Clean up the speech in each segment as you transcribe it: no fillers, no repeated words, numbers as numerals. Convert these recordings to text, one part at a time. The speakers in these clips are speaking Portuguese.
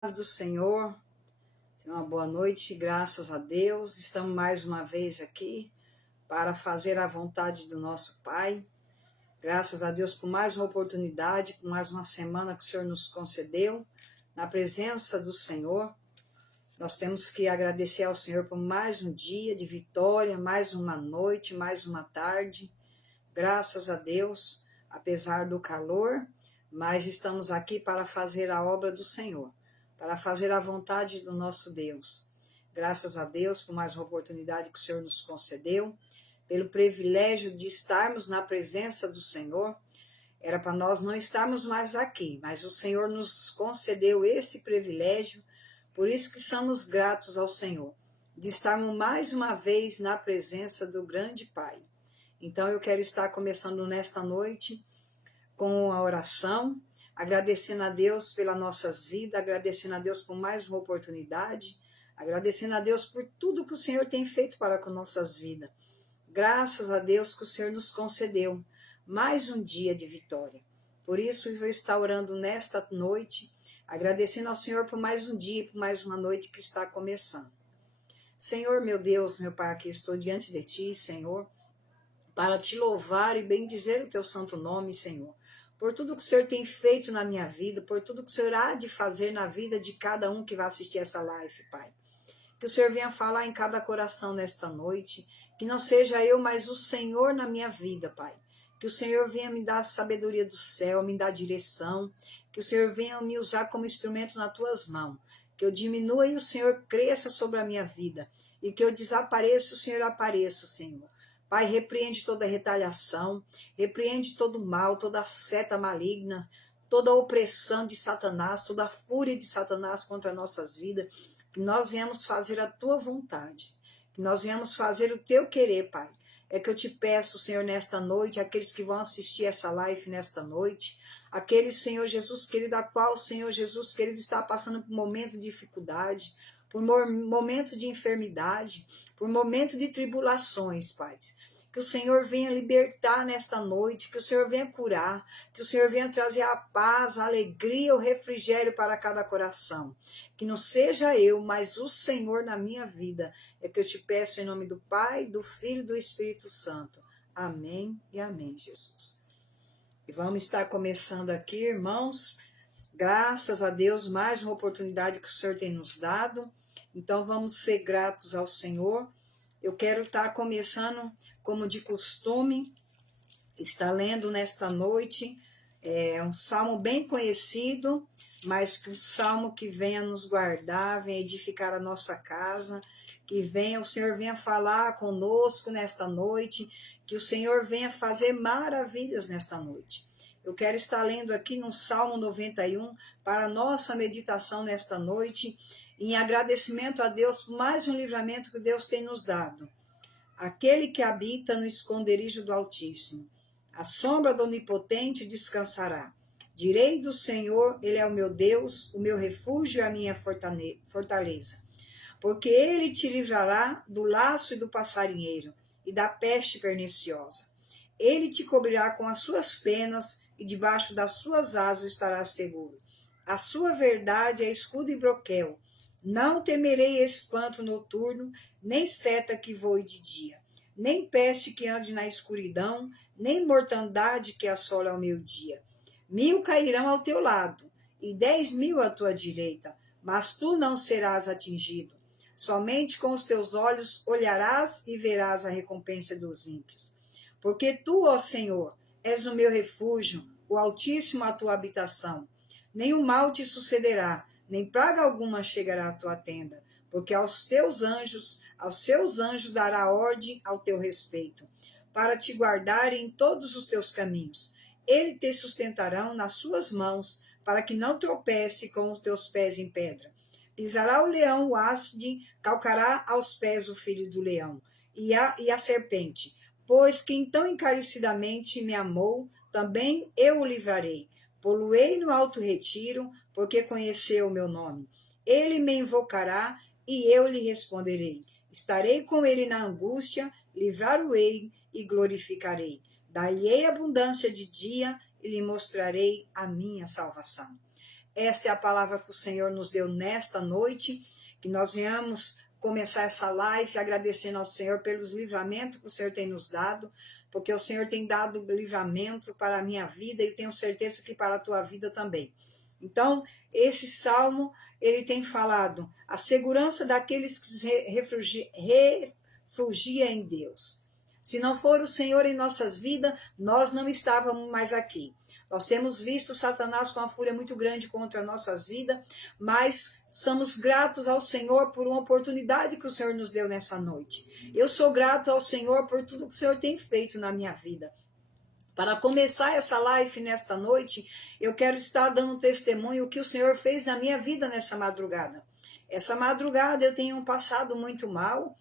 Paz do Senhor, tenha uma boa noite, graças a Deus. Estamos mais uma vez aqui para fazer a vontade do nosso Pai. Graças a Deus por mais uma oportunidade, por mais uma semana que o Senhor nos concedeu, na presença do Senhor. Nós temos que agradecer ao Senhor por mais um dia de vitória, mais uma noite, mais uma tarde. Graças a Deus, apesar do calor, mas estamos aqui para fazer a obra do Senhor, para fazer a vontade do nosso Deus. Graças a Deus por mais uma oportunidade que o Senhor nos concedeu, pelo privilégio de estarmos na presença do Senhor. Era para nós não estarmos mais aqui, mas o Senhor nos concedeu esse privilégio, por isso que somos gratos ao Senhor, de estarmos mais uma vez na presença do grande Pai. Então eu quero estar começando nesta noite com a oração, agradecendo a Deus pelas nossas vidas, agradecendo a Deus por mais uma oportunidade, agradecendo a Deus por tudo que o Senhor tem feito para com nossas vidas. Graças a Deus que o Senhor nos concedeu mais um dia de vitória. Por isso eu vou estar orando nesta noite, agradecendo ao Senhor por mais um dia, por mais uma noite que está começando. Senhor, meu Deus, meu Pai, aqui estou diante de Ti, Senhor, para Te louvar e bendizer o Teu santo nome, Senhor, por tudo que o Senhor tem feito na minha vida, por tudo que o Senhor há de fazer na vida de cada um que vai assistir essa live, Pai. Que o Senhor venha falar em cada coração nesta noite, que não seja eu, mas o Senhor na minha vida, Pai. Que o Senhor venha me dar a sabedoria do céu, me dar direção, que o Senhor venha me usar como instrumento nas Tuas mãos, que eu diminua e o Senhor cresça sobre a minha vida, e que eu desapareça e o Senhor apareça, Senhor. Pai, repreende toda retaliação, repreende todo mal, toda seta maligna, toda opressão de Satanás, toda a fúria de Satanás contra nossas vidas, que nós venhamos fazer a Tua vontade, que nós venhamos fazer o Teu querer, Pai. É que eu te peço, Senhor, nesta noite, aqueles que vão assistir essa live nesta noite, aqueles, Senhor Jesus querido, a qual o Senhor Jesus querido está passando por momentos de dificuldade, por momentos de enfermidade, por momentos de tribulações, Pai. Que o Senhor venha libertar nesta noite, que o Senhor venha curar, que o Senhor venha trazer a paz, a alegria, o refrigério para cada coração. Que não seja eu, mas o Senhor na minha vida. É que eu te peço em nome do Pai, do Filho e do Espírito Santo. Amém e amém, Jesus. E vamos estar começando aqui, irmãos. Graças a Deus, mais uma oportunidade que o Senhor tem nos dado. Então vamos ser gratos ao Senhor. Eu quero estar começando, como de costume, estar lendo nesta noite. É um salmo bem conhecido, mas que um salmo que venha nos guardar, venha edificar a nossa casa, que venha, o Senhor venha falar conosco nesta noite, que o Senhor venha fazer maravilhas nesta noite. Eu quero estar lendo aqui no Salmo 91 para a nossa meditação nesta noite, em agradecimento a Deus por mais um livramento que Deus tem nos dado. Aquele que habita no esconderijo do Altíssimo, a sombra do Onipotente descansará. Direi do Senhor, Ele é o meu Deus, o meu refúgio e a minha fortaleza. Porque Ele te livrará do laço e do passarinheiro e da peste perniciosa. Ele te cobrirá com as suas penas e debaixo das suas asas estarás seguro. A sua verdade é escudo e broquel. Não temerei espanto noturno, nem seta que voe de dia, nem peste que ande na escuridão, nem mortandade que assole ao meio-dia. 1000 cairão ao teu lado, e 10.000 à tua direita, mas tu não serás atingido. Somente com os teus olhos olharás e verás a recompensa dos ímpios. Porque tu, ó Senhor, és o meu refúgio, o Altíssimo a tua habitação. Nenhum mal te sucederá, nem praga alguma chegará à tua tenda, porque aos seus anjos dará ordem ao teu respeito, para te guardarem em todos os teus caminhos. Eles te sustentarão nas suas mãos, para que não tropece com os teus pés em pedra. Pisará o leão, o áspide, calcará aos pés o filho do leão, e a serpente. Pois quem tão encarecidamente me amou, também eu o livrarei. Poluei no alto retiro, porque conheceu o meu nome. Ele me invocará, e eu lhe responderei. Estarei com ele na angústia, livrar-o-ei e glorificarei. Dar-lhe-ei abundância de dia, e lhe mostrarei a minha salvação. Essa é a palavra que o Senhor nos deu nesta noite, que nós venhamos começar essa live agradecendo ao Senhor pelos livramentos que o Senhor tem nos dado, porque o Senhor tem dado livramento para a minha vida e tenho certeza que para a tua vida também. Então, esse salmo, ele tem falado a segurança daqueles que se refugiam em Deus. Se não for o Senhor em nossas vidas, nós não estávamos mais aqui. Nós temos visto Satanás com uma fúria muito grande contra nossas vidas, mas somos gratos ao Senhor por uma oportunidade que o Senhor nos deu nessa noite. Eu sou grato ao Senhor por tudo que o Senhor tem feito na minha vida. Para começar essa live nesta noite, eu quero estar dando testemunho do que o Senhor fez na minha vida nessa madrugada. Essa madrugada eu tenho passado muito mal.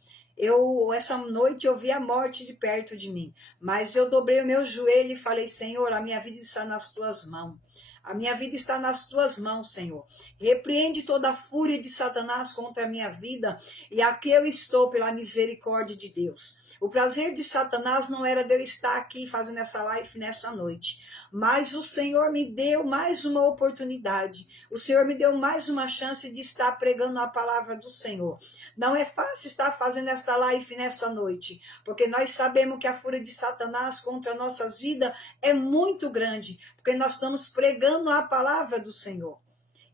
Essa noite eu vi a morte de perto de mim, mas eu dobrei o meu joelho e falei, Senhor, a minha vida está nas tuas mãos. A minha vida está nas tuas mãos, Senhor. Repreende toda a fúria de Satanás contra a minha vida, e aqui eu estou pela misericórdia de Deus. O prazer de Satanás não era de eu estar aqui fazendo essa live nessa noite, mas o Senhor me deu mais uma oportunidade. O Senhor me deu mais uma chance de estar pregando a palavra do Senhor. Não é fácil estar fazendo esta live nessa noite, porque nós sabemos que a fúria de Satanás contra nossas vidas é muito grande, porque nós estamos pregando a palavra do Senhor.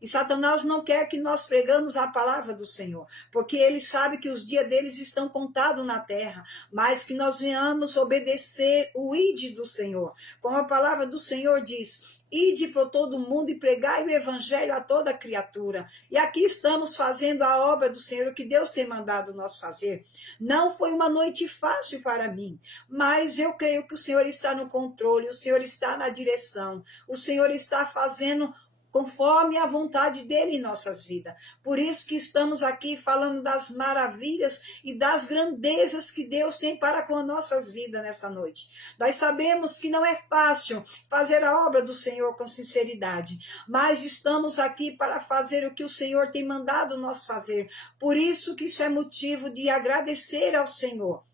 E Satanás não quer que nós pregamos a palavra do Senhor, porque ele sabe que os dias deles estão contados na terra, mas que nós venhamos obedecer o ide do Senhor. Como a palavra do Senhor diz, ide para todo mundo e pregai o evangelho a toda criatura. E aqui estamos fazendo a obra do Senhor, o que Deus tem mandado nós fazer. Não foi uma noite fácil para mim, mas eu creio que o Senhor está no controle, o Senhor está na direção, o Senhor está fazendo conforme a vontade dele em nossas vidas. Por isso que estamos aqui falando das maravilhas e das grandezas que Deus tem para com as nossas vidas nessa noite. Nós sabemos que não é fácil fazer a obra do Senhor com sinceridade, mas estamos aqui para fazer o que o Senhor tem mandado nós fazer. Por isso que isso é motivo de agradecer ao Senhor.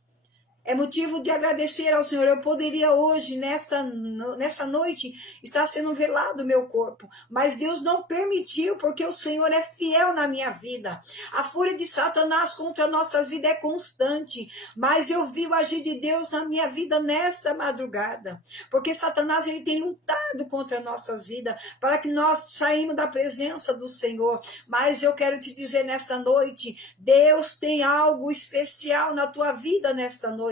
É motivo de agradecer ao Senhor. Eu poderia hoje, nessa noite, estar sendo velado o meu corpo, mas Deus não permitiu, porque o Senhor é fiel na minha vida. A fúria de Satanás contra nossas vidas é constante, mas eu vi o agir de Deus na minha vida nesta madrugada, porque Satanás ele tem lutado contra nossas vidas, para que nós saímos da presença do Senhor. Mas eu quero te dizer nesta noite, Deus tem algo especial na tua vida nesta noite,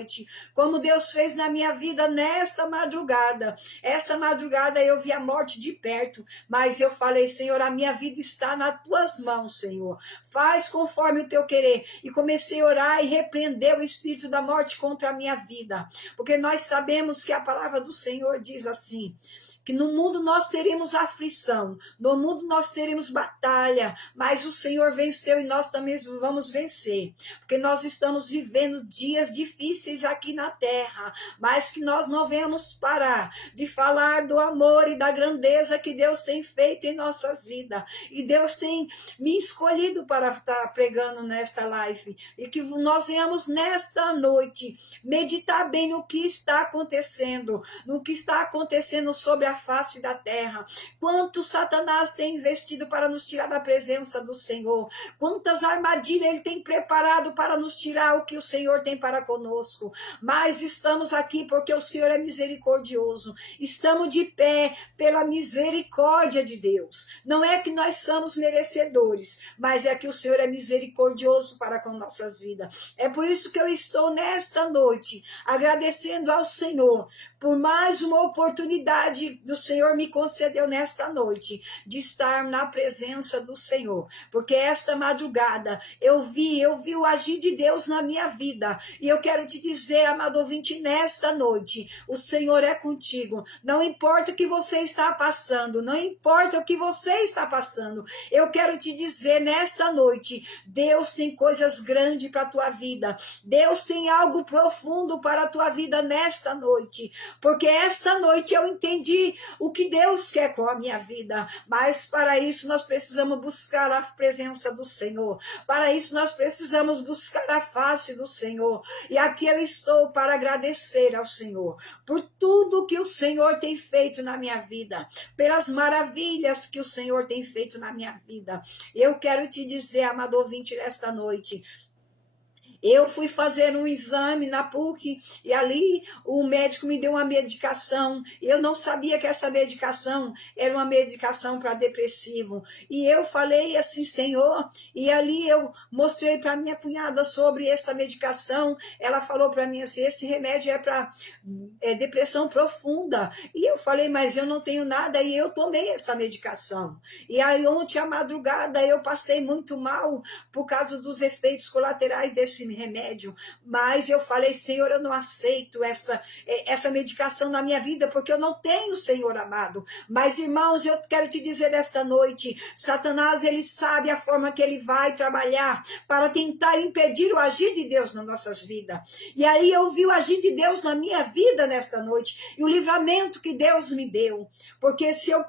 como Deus fez na minha vida nesta madrugada. Essa madrugada eu vi a morte de perto, mas eu falei, Senhor, a minha vida está nas tuas mãos, Senhor. Faz conforme o teu querer. E comecei a orar e repreender o espírito da morte contra a minha vida, porque nós sabemos que a palavra do Senhor diz assim, que no mundo nós teremos aflição, no mundo nós teremos batalha, mas o Senhor venceu e nós também vamos vencer, porque nós estamos vivendo dias difíceis aqui na terra, mas que nós não venhamos parar de falar do amor e da grandeza que Deus tem feito em nossas vidas, e Deus tem me escolhido para estar pregando nesta live, e que nós venhamos nesta noite meditar bem no que está acontecendo, sobre a face da terra. Quanto Satanás tem investido para nos tirar da presença do Senhor. Quantas armadilhas ele tem preparado para nos tirar o que o Senhor tem para conosco. Mas estamos aqui porque o Senhor é misericordioso. Estamos de pé pela misericórdia de Deus. Não é que nós somos merecedores, mas é que o Senhor é misericordioso para com nossas vidas. É por isso que eu estou nesta noite agradecendo ao Senhor por mais uma oportunidade do Senhor me concedeu nesta noite, de estar na presença do Senhor, porque esta madrugada eu vi o agir de Deus na minha vida, e eu quero te dizer, amado ouvinte, nesta noite, o Senhor é contigo, não importa o que você está passando, não importa o que você está passando, eu quero te dizer nesta noite, Deus tem coisas grandes para a tua vida, Deus tem algo profundo para a tua vida nesta noite, porque esta noite eu entendi o que Deus quer com a minha vida, mas para isso nós precisamos buscar a presença do Senhor, para isso nós precisamos buscar a face do Senhor, e aqui eu estou para agradecer ao Senhor, por tudo que o Senhor tem feito na minha vida, pelas maravilhas que o Senhor tem feito na minha vida. Eu quero te dizer, amado ouvinte, nesta noite, eu fui fazer um exame na PUC e ali o médico me deu uma medicação. Eu não sabia que essa medicação era uma medicação para depressivo. E eu falei assim, Senhor, e ali eu mostrei para minha cunhada sobre essa medicação. Ela falou para mim assim, esse remédio é para depressão profunda. E eu falei, mas eu não tenho nada, e eu tomei essa medicação. E aí ontem à madrugada eu passei muito mal por causa dos efeitos colaterais desse remédio, mas eu falei, Senhor, eu não aceito essa medicação na minha vida, porque eu não tenho, Senhor amado. Mas, irmãos, eu quero te dizer esta noite, Satanás, ele sabe a forma que ele vai trabalhar para tentar impedir o agir de Deus nas nossas vidas. E aí eu vi o agir de Deus na minha vida nesta noite, e o livramento que Deus me deu, porque se eu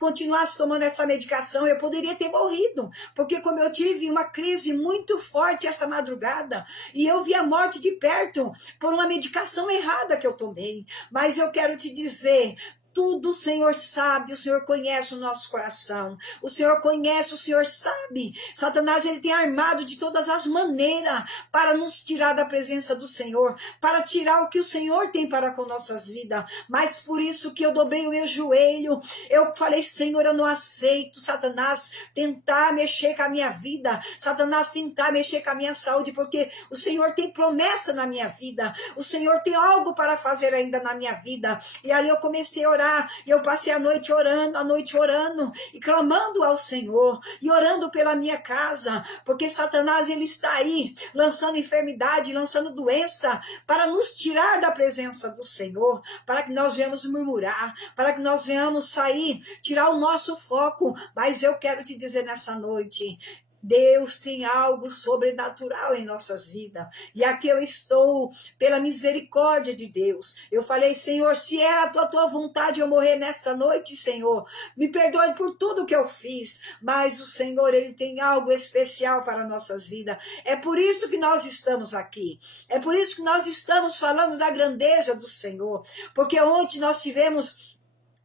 continuasse tomando essa medicação, eu poderia ter morrido, porque como eu tive uma crise muito forte essa madrugada, e eu vi a morte de perto por uma medicação errada que eu tomei. Mas eu quero te dizer, tudo o Senhor sabe, o Senhor conhece o nosso coração, o Senhor conhece, o Senhor sabe. Satanás, ele tem armado de todas as maneiras para nos tirar da presença do Senhor, para tirar o que o Senhor tem para com nossas vidas. Mas por isso que eu dobrei o meu joelho, eu falei, Senhor, eu não aceito Satanás tentar mexer com a minha vida, Satanás tentar mexer com a minha saúde, porque o Senhor tem promessa na minha vida, o Senhor tem algo para fazer ainda na minha vida. E ali eu comecei a orar, e eu passei a noite orando e clamando ao Senhor e orando pela minha casa, porque Satanás, ele está aí lançando enfermidade, lançando doença para nos tirar da presença do Senhor, para que nós venhamos murmurar, para que nós venhamos sair, tirar o nosso foco. Mas eu quero te dizer nessa noite, Deus tem algo sobrenatural em nossas vidas. E aqui eu estou pela misericórdia de Deus. Eu falei, Senhor, se era a tua vontade eu morrer nesta noite, Senhor, me perdoe por tudo que eu fiz. Mas o Senhor, ele tem algo especial para nossas vidas. É por isso que nós estamos aqui. É por isso que nós estamos falando da grandeza do Senhor. Porque ontem nós tivemos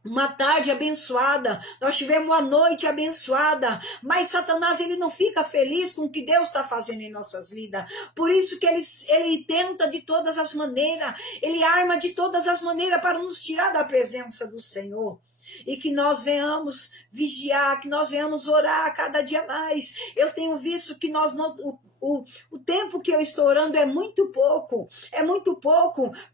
uma tarde abençoada, nós tivemos uma noite abençoada, mas Satanás, ele não fica feliz com o que Deus está fazendo em nossas vidas. Por isso que ele tenta de todas as maneiras, ele arma de todas as maneiras para nos tirar da presença do Senhor. E que nós venhamos vigiar, que nós venhamos orar cada dia mais. Eu tenho visto que nós não... O tempo que eu estou orando é muito pouco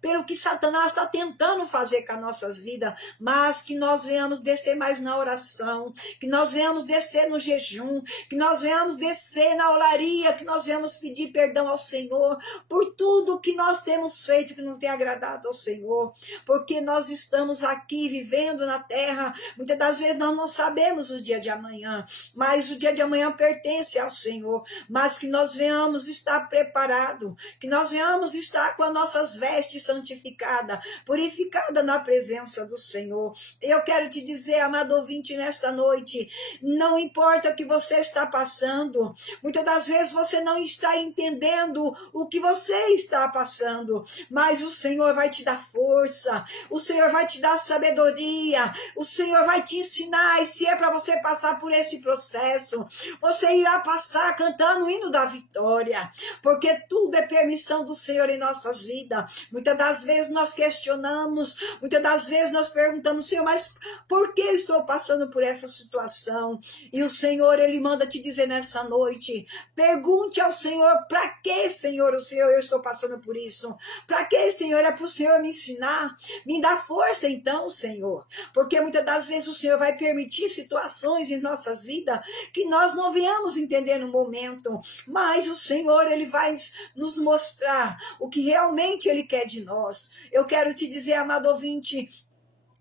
pelo que Satanás está tentando fazer com as nossas vidas, mas que nós venhamos descer mais na oração, que nós venhamos descer no jejum, que nós venhamos descer na olaria, que nós venhamos pedir perdão ao Senhor por tudo que nós temos feito que não tem agradado ao Senhor, porque nós estamos aqui vivendo na terra, muitas das vezes nós não sabemos o dia de amanhã, mas o dia de amanhã pertence ao Senhor, mas que nós venhamos estar preparados, que nós venhamos estar com as nossas vestes santificadas, purificadas na presença do Senhor. Eu quero te dizer, amado ouvinte, nesta noite, não importa o que você está passando, muitas das vezes você não está entendendo o que você está passando, mas o Senhor vai te dar força, o Senhor vai te dar sabedoria, o Senhor vai te ensinar, e se é para você passar por esse processo, você irá passar cantando o hino da vitória, porque tudo é permissão do Senhor em nossas vidas. Muitas das vezes nós questionamos, muitas das vezes nós perguntamos, Senhor, mas por que eu estou passando por essa situação? E o Senhor, ele manda te dizer nessa noite, pergunte ao Senhor, para que, Senhor, eu estou passando por isso? Para que, Senhor? É para o Senhor me ensinar, me dá força então, Senhor, porque muitas das vezes o Senhor vai permitir situações em nossas vidas que nós não venhamos entender no momento, mas o Senhor, ele vai nos mostrar o que realmente ele quer de nós. Eu quero te dizer, amado ouvinte,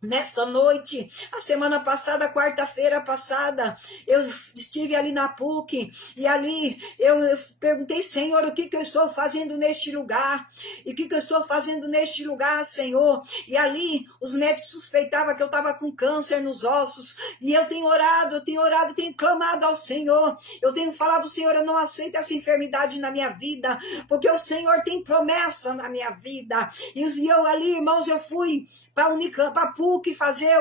Nessa noite, a semana passada, quarta-feira passada, eu estive ali na PUC e ali eu perguntei, Senhor, o que eu estou fazendo neste lugar? E o que eu estou fazendo neste lugar, Senhor? E ali os médicos suspeitavam que eu estava com câncer nos ossos e eu tenho orado, tenho clamado ao Senhor. Eu tenho falado, Senhor, eu não aceito essa enfermidade na minha vida, porque o Senhor tem promessa na minha vida. E eu ali, irmãos, eu fui para a Unicamp, para a PUC, fazer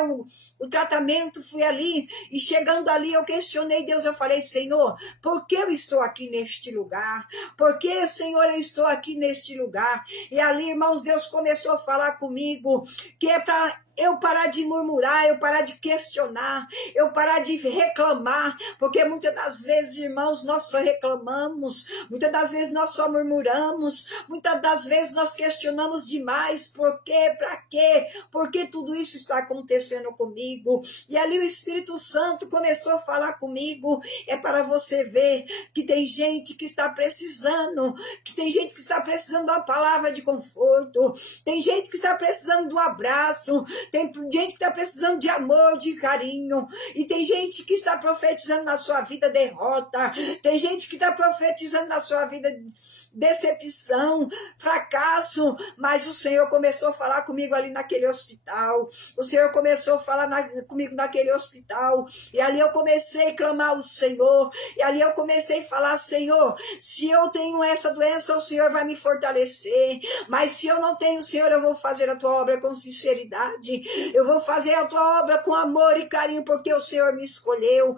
o tratamento, fui ali, e chegando ali eu questionei Deus, eu falei, Senhor, por que eu estou aqui neste lugar? Por que, Senhor, eu estou aqui neste lugar? E ali, irmãos, Deus começou a falar comigo, que é para eu parar de murmurar, eu parar de questionar, eu parar de reclamar, porque muitas das vezes, irmãos, nós só reclamamos, muitas das vezes nós só murmuramos, muitas das vezes nós questionamos demais, por quê, para quê, por que tudo isso está acontecendo comigo? E ali o Espírito Santo começou a falar comigo, é para você ver que tem gente que está precisando, de uma palavra de conforto, tem gente que está precisando do abraço, tem gente que está precisando de amor, de carinho, e tem gente que está profetizando na sua vida derrota, tem gente que está profetizando na sua vida decepção, fracasso, mas o Senhor começou a falar comigo ali naquele hospital, o Senhor começou a falar comigo naquele hospital, e ali eu comecei a clamar ao Senhor, e ali eu comecei a falar, Senhor, se eu tenho essa doença, o Senhor vai me fortalecer, mas se eu não tenho, Senhor, eu vou fazer a tua obra com sinceridade, eu vou fazer a tua obra com amor e carinho, porque o Senhor me escolheu.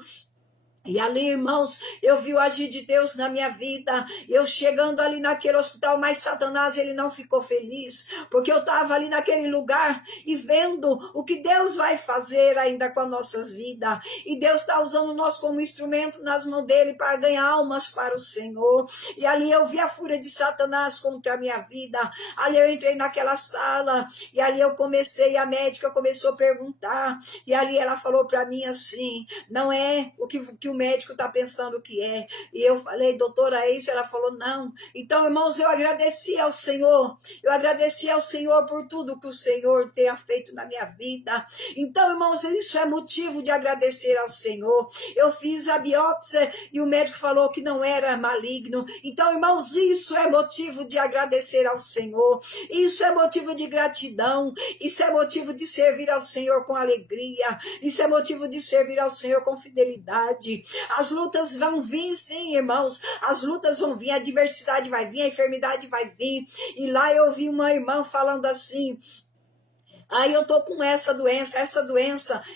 E ali, irmãos, eu vi o agir de Deus na minha vida, eu chegando ali naquele hospital, mas Satanás, ele não ficou feliz, porque eu estava ali naquele lugar e vendo o que Deus vai fazer ainda com as nossas vidas, e Deus está usando nós como instrumento nas mãos dele para ganhar almas para o Senhor, e ali eu vi a fúria de Satanás contra a minha vida, ali eu entrei naquela sala, e ali eu comecei, a médica começou a perguntar, e ali ela falou para mim assim, não é o que o médico está pensando que é. E eu falei, doutora, é isso? Ela falou, não. Então, irmãos, eu agradeci ao Senhor por tudo que o Senhor tenha feito na minha vida. Então, irmãos, isso é motivo de agradecer ao Senhor. Eu fiz a biópsia e o médico falou que não era maligno. Então, irmãos, isso é motivo de agradecer ao Senhor. Isso é motivo de gratidão. Isso é motivo de servir ao Senhor com alegria. Isso é motivo de servir ao Senhor com fidelidade. As lutas vão vir, sim, irmãos. As lutas vão vir, a adversidade vai vir, a enfermidade vai vir. E lá eu vi uma irmã falando assim, aí eu tô com essa doença,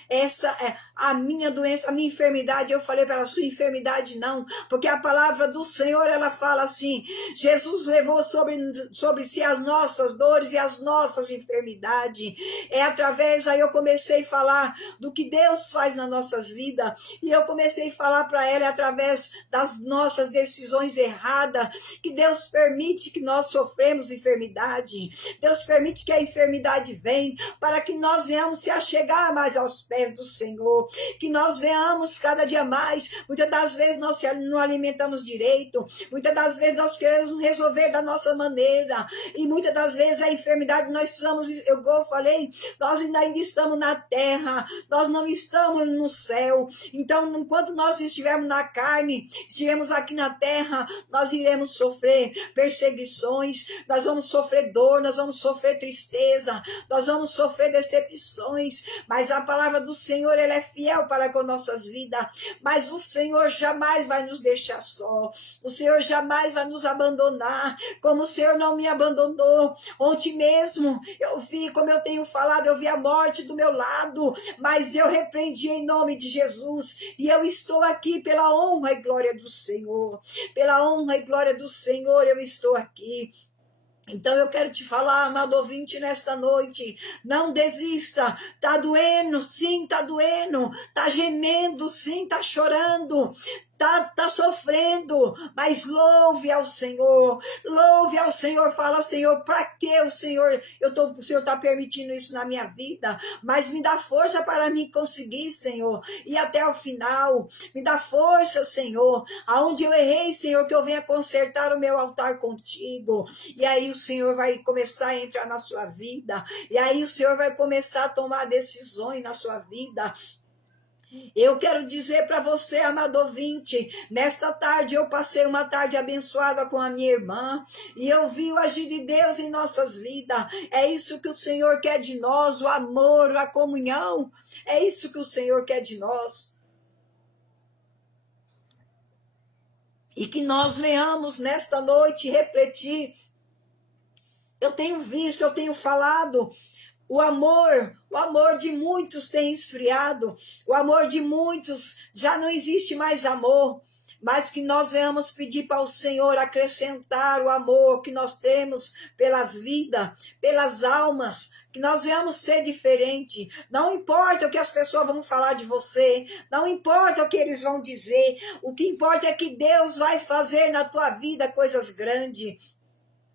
essa é a minha doença, a minha enfermidade. Eu falei para ela, sua enfermidade não, porque a palavra do Senhor, ela fala assim, Jesus levou sobre si as nossas dores e as nossas enfermidades. É através, aí eu comecei a falar do que Deus faz nas nossas vidas, e eu comecei a falar para ela, é através das nossas decisões erradas, que Deus permite que nós sofremos enfermidade, Deus permite que a enfermidade venha, para que nós venhamos se achegar mais aos pés do Senhor, que nós venhamos cada dia mais. Muitas das vezes nós não alimentamos direito, muitas das vezes nós queremos resolver da nossa maneira, e muitas das vezes a enfermidade, nós somos, eu falei, nós ainda estamos na terra, nós não estamos no céu. Então, enquanto nós estivermos na carne, estivermos aqui na terra, nós iremos sofrer perseguições, nós vamos sofrer dor, nós vamos sofrer tristeza, nós vamos sofrer decepções, mas a palavra do Senhor, ela é fiel para com nossas vidas, mas o Senhor jamais vai nos deixar só, o Senhor jamais vai nos abandonar, como o Senhor não me abandonou. Ontem mesmo, eu vi, como eu tenho falado, eu vi a morte do meu lado, mas eu repreendi em nome de Jesus, e eu estou aqui pela honra e glória do Senhor, pela honra e glória do Senhor, eu estou aqui. Então eu quero te falar, amado ouvinte, nesta noite, não desista, tá doendo, sim, tá doendo, tá gemendo, sim, tá chorando, tá sofrendo, vendo, mas louve ao Senhor, fala, Senhor, para que o Senhor está permitindo isso na minha vida, mas me dá força para mim conseguir, Senhor, e até o final, me dá força, Senhor, aonde eu errei, Senhor, que eu venha consertar o meu altar contigo, e aí o Senhor vai começar a entrar na sua vida, e aí o Senhor vai começar a tomar decisões na sua vida. Eu quero dizer para você, amado ouvinte, nesta tarde eu passei uma tarde abençoada com a minha irmã e eu vi o agir de Deus em nossas vidas. É isso que o Senhor quer de nós, o amor, a comunhão. É isso que o Senhor quer de nós. E que nós venhamos nesta noite refletir. Eu tenho visto, eu tenho falado. O amor de muitos tem esfriado, o amor de muitos já não existe mais amor, mas que nós venhamos pedir para o Senhor acrescentar o amor que nós temos pelas vidas, pelas almas, que nós venhamos ser diferente. Não importa o que as pessoas vão falar de você, não importa o que eles vão dizer, o que importa é que Deus vai fazer na tua vida coisas grandes.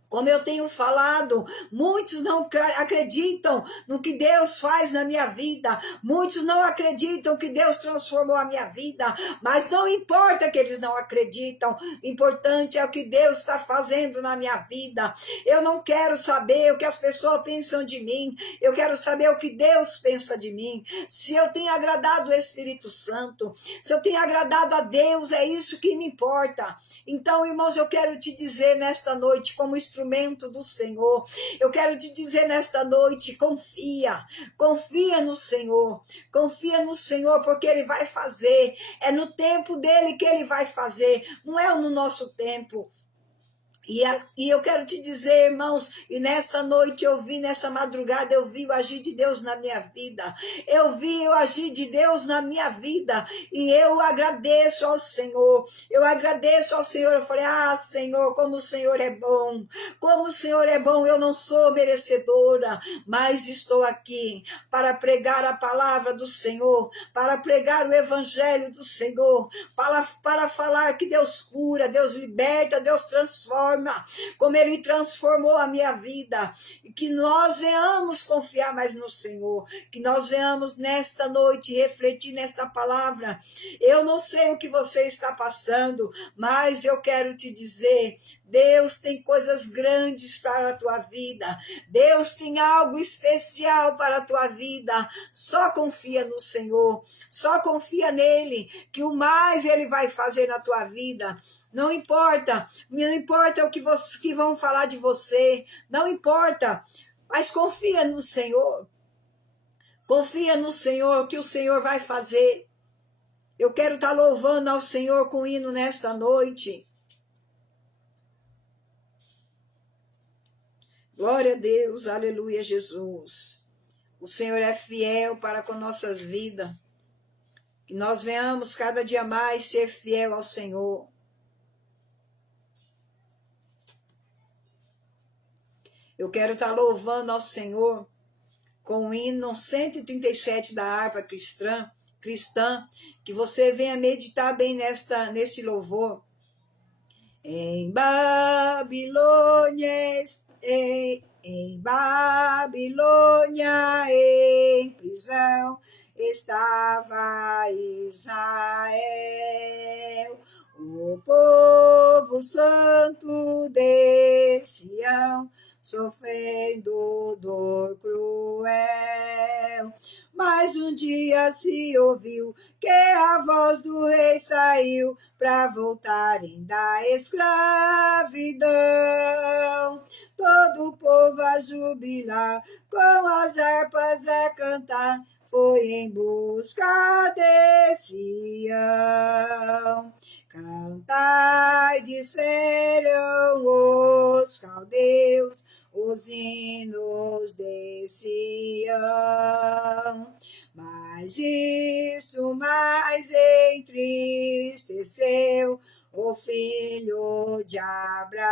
Como eu tenho falado, muitos não acreditam no que Deus faz na minha vida. Muitos não acreditam que Deus transformou a minha vida. Mas não importa que eles não acreditam. Importante é o que Deus está fazendo na minha vida. Eu não quero saber o que as pessoas pensam de mim. Eu quero saber o que Deus pensa de mim. Se eu tenho agradado o Espírito Santo, se eu tenho agradado a Deus, é isso que me importa. Então, irmãos, eu quero te dizer nesta noite, como instrumento do Senhor, eu quero te dizer nesta noite, confia no Senhor, porque Ele vai fazer, é no tempo dEle que Ele vai fazer, não é no nosso tempo. E eu quero te dizer, irmãos, e nessa noite nessa madrugada, eu vi o agir de Deus na minha vida. Eu vi o agir de Deus na minha vida. E eu agradeço ao Senhor. Eu falei, Senhor, como o Senhor é bom. Como o Senhor é bom, eu não sou merecedora, mas estou aqui para pregar a palavra do Senhor, para pregar o evangelho do Senhor, para falar que Deus cura, Deus liberta, Deus transforma, como Ele transformou a minha vida, e que nós venhamos confiar mais no Senhor, que nós venhamos nesta noite refletir nesta palavra. Eu não sei o que você está passando, mas eu quero te dizer, Deus tem coisas grandes para a tua vida, Deus tem algo especial para a tua vida. Só confia no Senhor, só confia nele, que o mais Ele vai fazer na tua vida. Não importa o que vão falar de você, não importa, mas confia no Senhor. Confia no Senhor, que o Senhor vai fazer. Eu quero estar louvando ao Senhor com hino nesta noite. Glória a Deus, aleluia, Jesus. O Senhor é fiel para com nossas vidas. Que nós venhamos cada dia mais ser fiel ao Senhor. Eu quero estar louvando ao Senhor com o hino 137 da harpa cristã, que você venha meditar bem nesse louvor. Em Babilônia, em prisão, estava Israel, o povo santo de Sião, sofrendo dor cruel. Mas um dia se ouviu que a voz do rei saiu para voltarem da escravidão. Todo o povo a jubilar, com as harpas a cantar, foi em busca de Sião. Cantai, disseram os caldeus, os hinos de Sião. Mas isto mais entristeceu o filho de Abraão.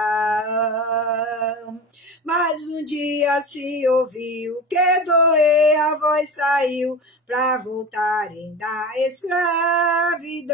Mas um dia se ouviu que do rei a voz saiu para voltarem da escravidão.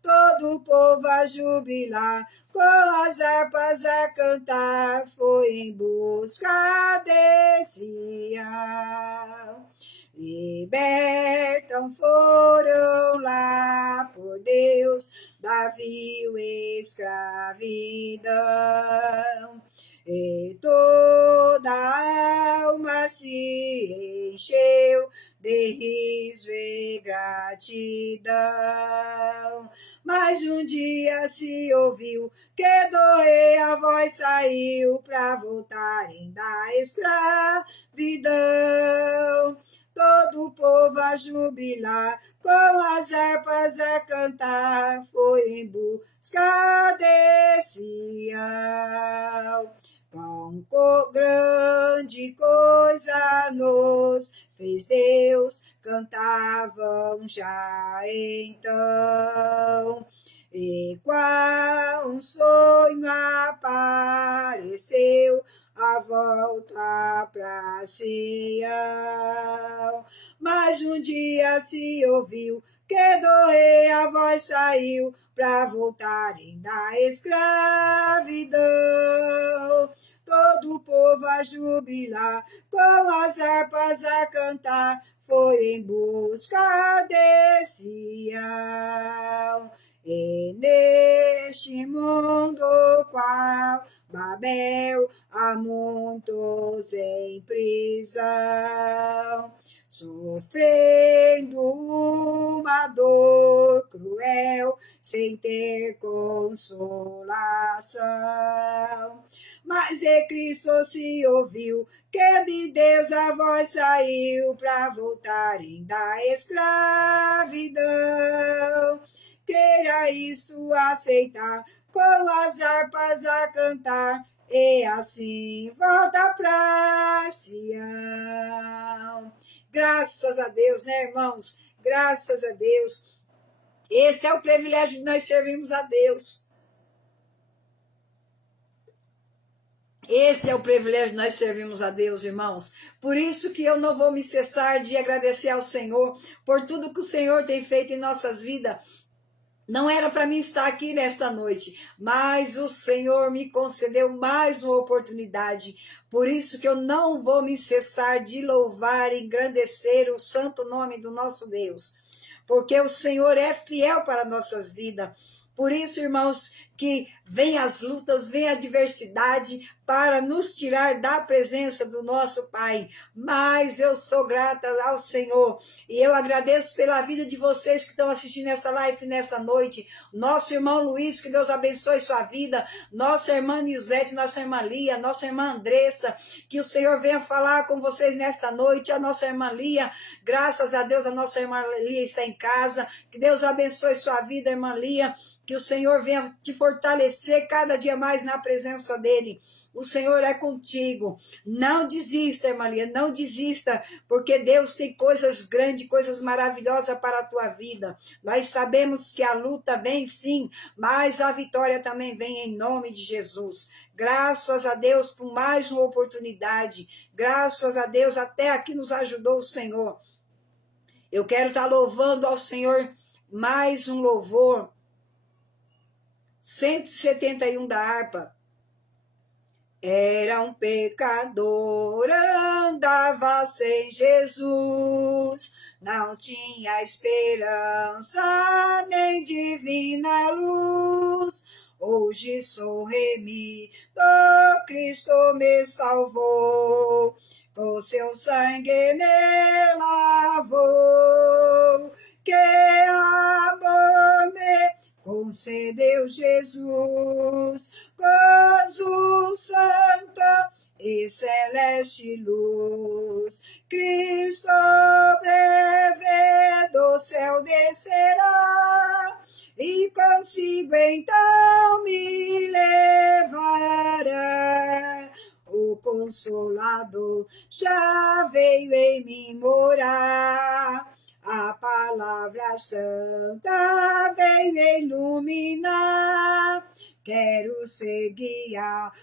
Todo o povo a jubilar, com as harpas a cantar, foi em busca de Sião. Libertam foram lá por Deus da vil escravidão. E toda a alma se encheu de riso e gratidão. Mas um dia se ouviu que do rei a voz saiu para voltarem da escravidão. Todo o povo a jubilar, com as harpas a cantar, foi em busca de Sião. Quão grande coisa nos fez Deus, cantavam já então. E qual um sonho apareceu, a volta pra Sião. Mas um dia se ouviu que do rei a voz saiu pra voltarem da escravidão. Todo o povo a jubilar, com as harpas a cantar, foi em busca de Sião. E neste mundo qual Babel, há muitos em prisão, sofrendo uma dor cruel, sem ter consolação. Mas de Cristo se ouviu, que de Deus a voz saiu, para voltarem da escravidão. Queira isso aceitar, com as harpas a cantar, e assim volta pra Sião. Graças a Deus, né, irmãos? Graças a Deus. Esse é o privilégio de nós servirmos a Deus. Esse é o privilégio de nós servirmos a Deus, irmãos. Por isso que eu não vou me cessar de agradecer ao Senhor por tudo que o Senhor tem feito em nossas vidas. Não era para mim estar aqui nesta noite, mas o Senhor me concedeu mais uma oportunidade. Por isso que eu não vou me cessar de louvar e engrandecer o santo nome do nosso Deus. Porque o Senhor é fiel para nossas vidas. Por isso, irmãos, que vem as lutas, vem a adversidade para nos tirar da presença do nosso Pai. Mas eu sou grata ao Senhor e eu agradeço pela vida de vocês que estão assistindo essa live nessa noite. Nosso irmão Luiz, que Deus abençoe sua vida. Nossa irmã Nisete, nossa irmã Lia, nossa irmã Andressa, que o Senhor venha falar com vocês nesta noite. A nossa irmã Lia, graças a Deus, a nossa irmã Lia está em casa. Que Deus abençoe sua vida, irmã Lia. Que o Senhor venha te fortalecer cada dia mais na presença dEle. O Senhor é contigo. Não desista, irmã Lia, não desista, porque Deus tem coisas grandes, coisas maravilhosas para a tua vida. Nós sabemos que a luta vem sim, mas a vitória também vem em nome de Jesus. Graças a Deus por mais uma oportunidade. Graças a Deus, até aqui nos ajudou o Senhor. Eu quero estar louvando ao Senhor mais um louvor. 171 da harpa. Era um pecador, andava sem Jesus, não tinha esperança nem divina luz. Hoje sou remido, Cristo me salvou, com seu sangue me lavou. Que amor me concedeu Jesus, gozo santa e celeste luz. Cristo breve do céu descerá, e consigo então me levará. O Consolador já veio em mim morar. A palavra santa veio iluminar. Quero ser guiado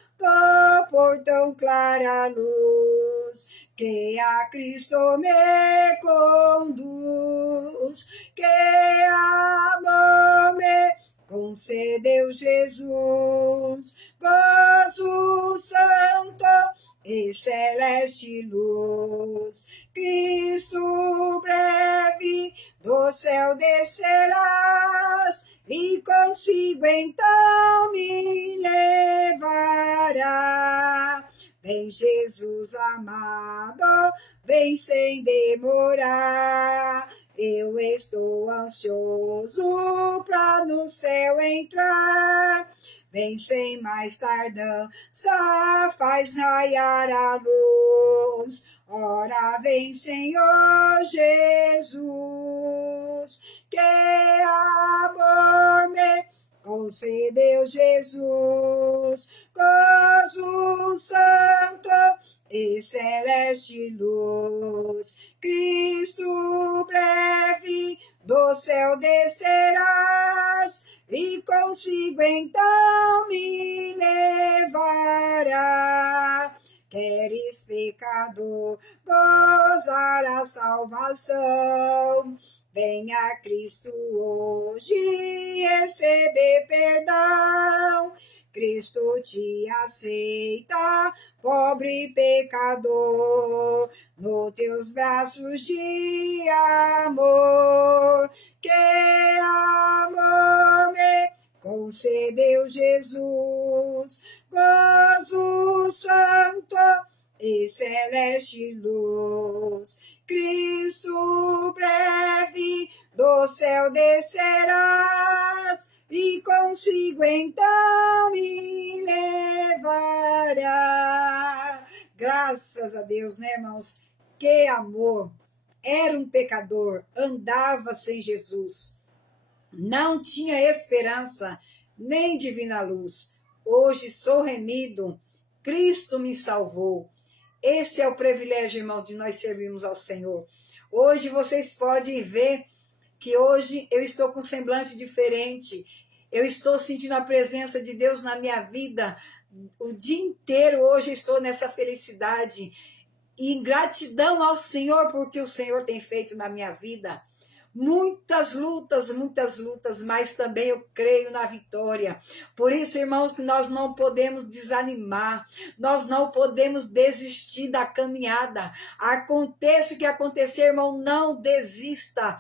por tão clara luz, que a Cristo me conduz. Que amor me concedeu Jesus, gozo santo e celeste luz. Cristo breve do céu descerás, e consigo então me levará. Vem Jesus amado, vem sem demorar. Eu estou ansioso pra no céu entrar. Vem sem mais tardança, faz raiar a luz. Ora vem, Senhor Jesus, que amor me concedeu Jesus, gozo santo e celeste luz. Cristo breve do céu descerás, e consigo então me levará. Queres, pecador, gozar a salvação? Venha Cristo hoje receber perdão. Cristo te aceita, pobre pecador, nos teus braços de amor. Que amor me concedeu Jesus, gozo santo e celeste luz. Cristo breve do céu descerás, e consigo então me levará. Graças a Deus, né, irmãos? Que amor! Era um pecador, andava sem Jesus, não tinha esperança, nem divina luz. Hoje sou remido, Cristo me salvou. Esse é o privilégio, irmão, de nós servirmos ao Senhor. Hoje vocês podem ver que hoje eu estou com um semblante diferente. Eu estou sentindo a presença de Deus na minha vida. O dia inteiro hoje estou nessa felicidade. E em gratidão ao Senhor por que o Senhor tem feito na minha vida. Muitas lutas, mas também eu creio na vitória. Por isso, irmãos, que nós não podemos desanimar, nós não podemos desistir da caminhada. Aconteça o que acontecer, irmão, não desista,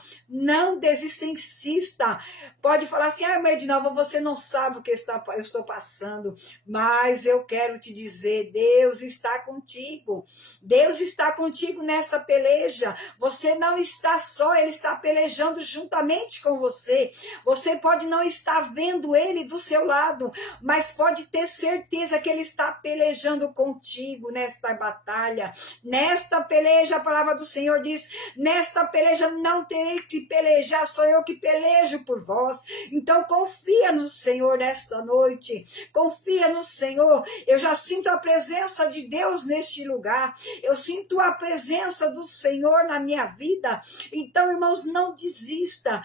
insista. Pode falar assim, irmã Edinalva, você não sabe o que eu estou passando, mas eu quero te dizer, Deus está contigo. Deus está contigo nessa peleja. Você não está só, Ele está pelejando juntamente com você. Você pode não estar vendo Ele do seu lado, mas pode ter certeza que Ele está pelejando contigo nesta batalha. Nesta peleja, a palavra do Senhor diz, nesta peleja não terei que pelejar, sou eu que pelejo por vós. Então confia no Senhor nesta noite, confia no Senhor. Eu já sinto a presença de Deus neste lugar, eu sinto a presença do Senhor na minha vida. Então, irmãos, não desista,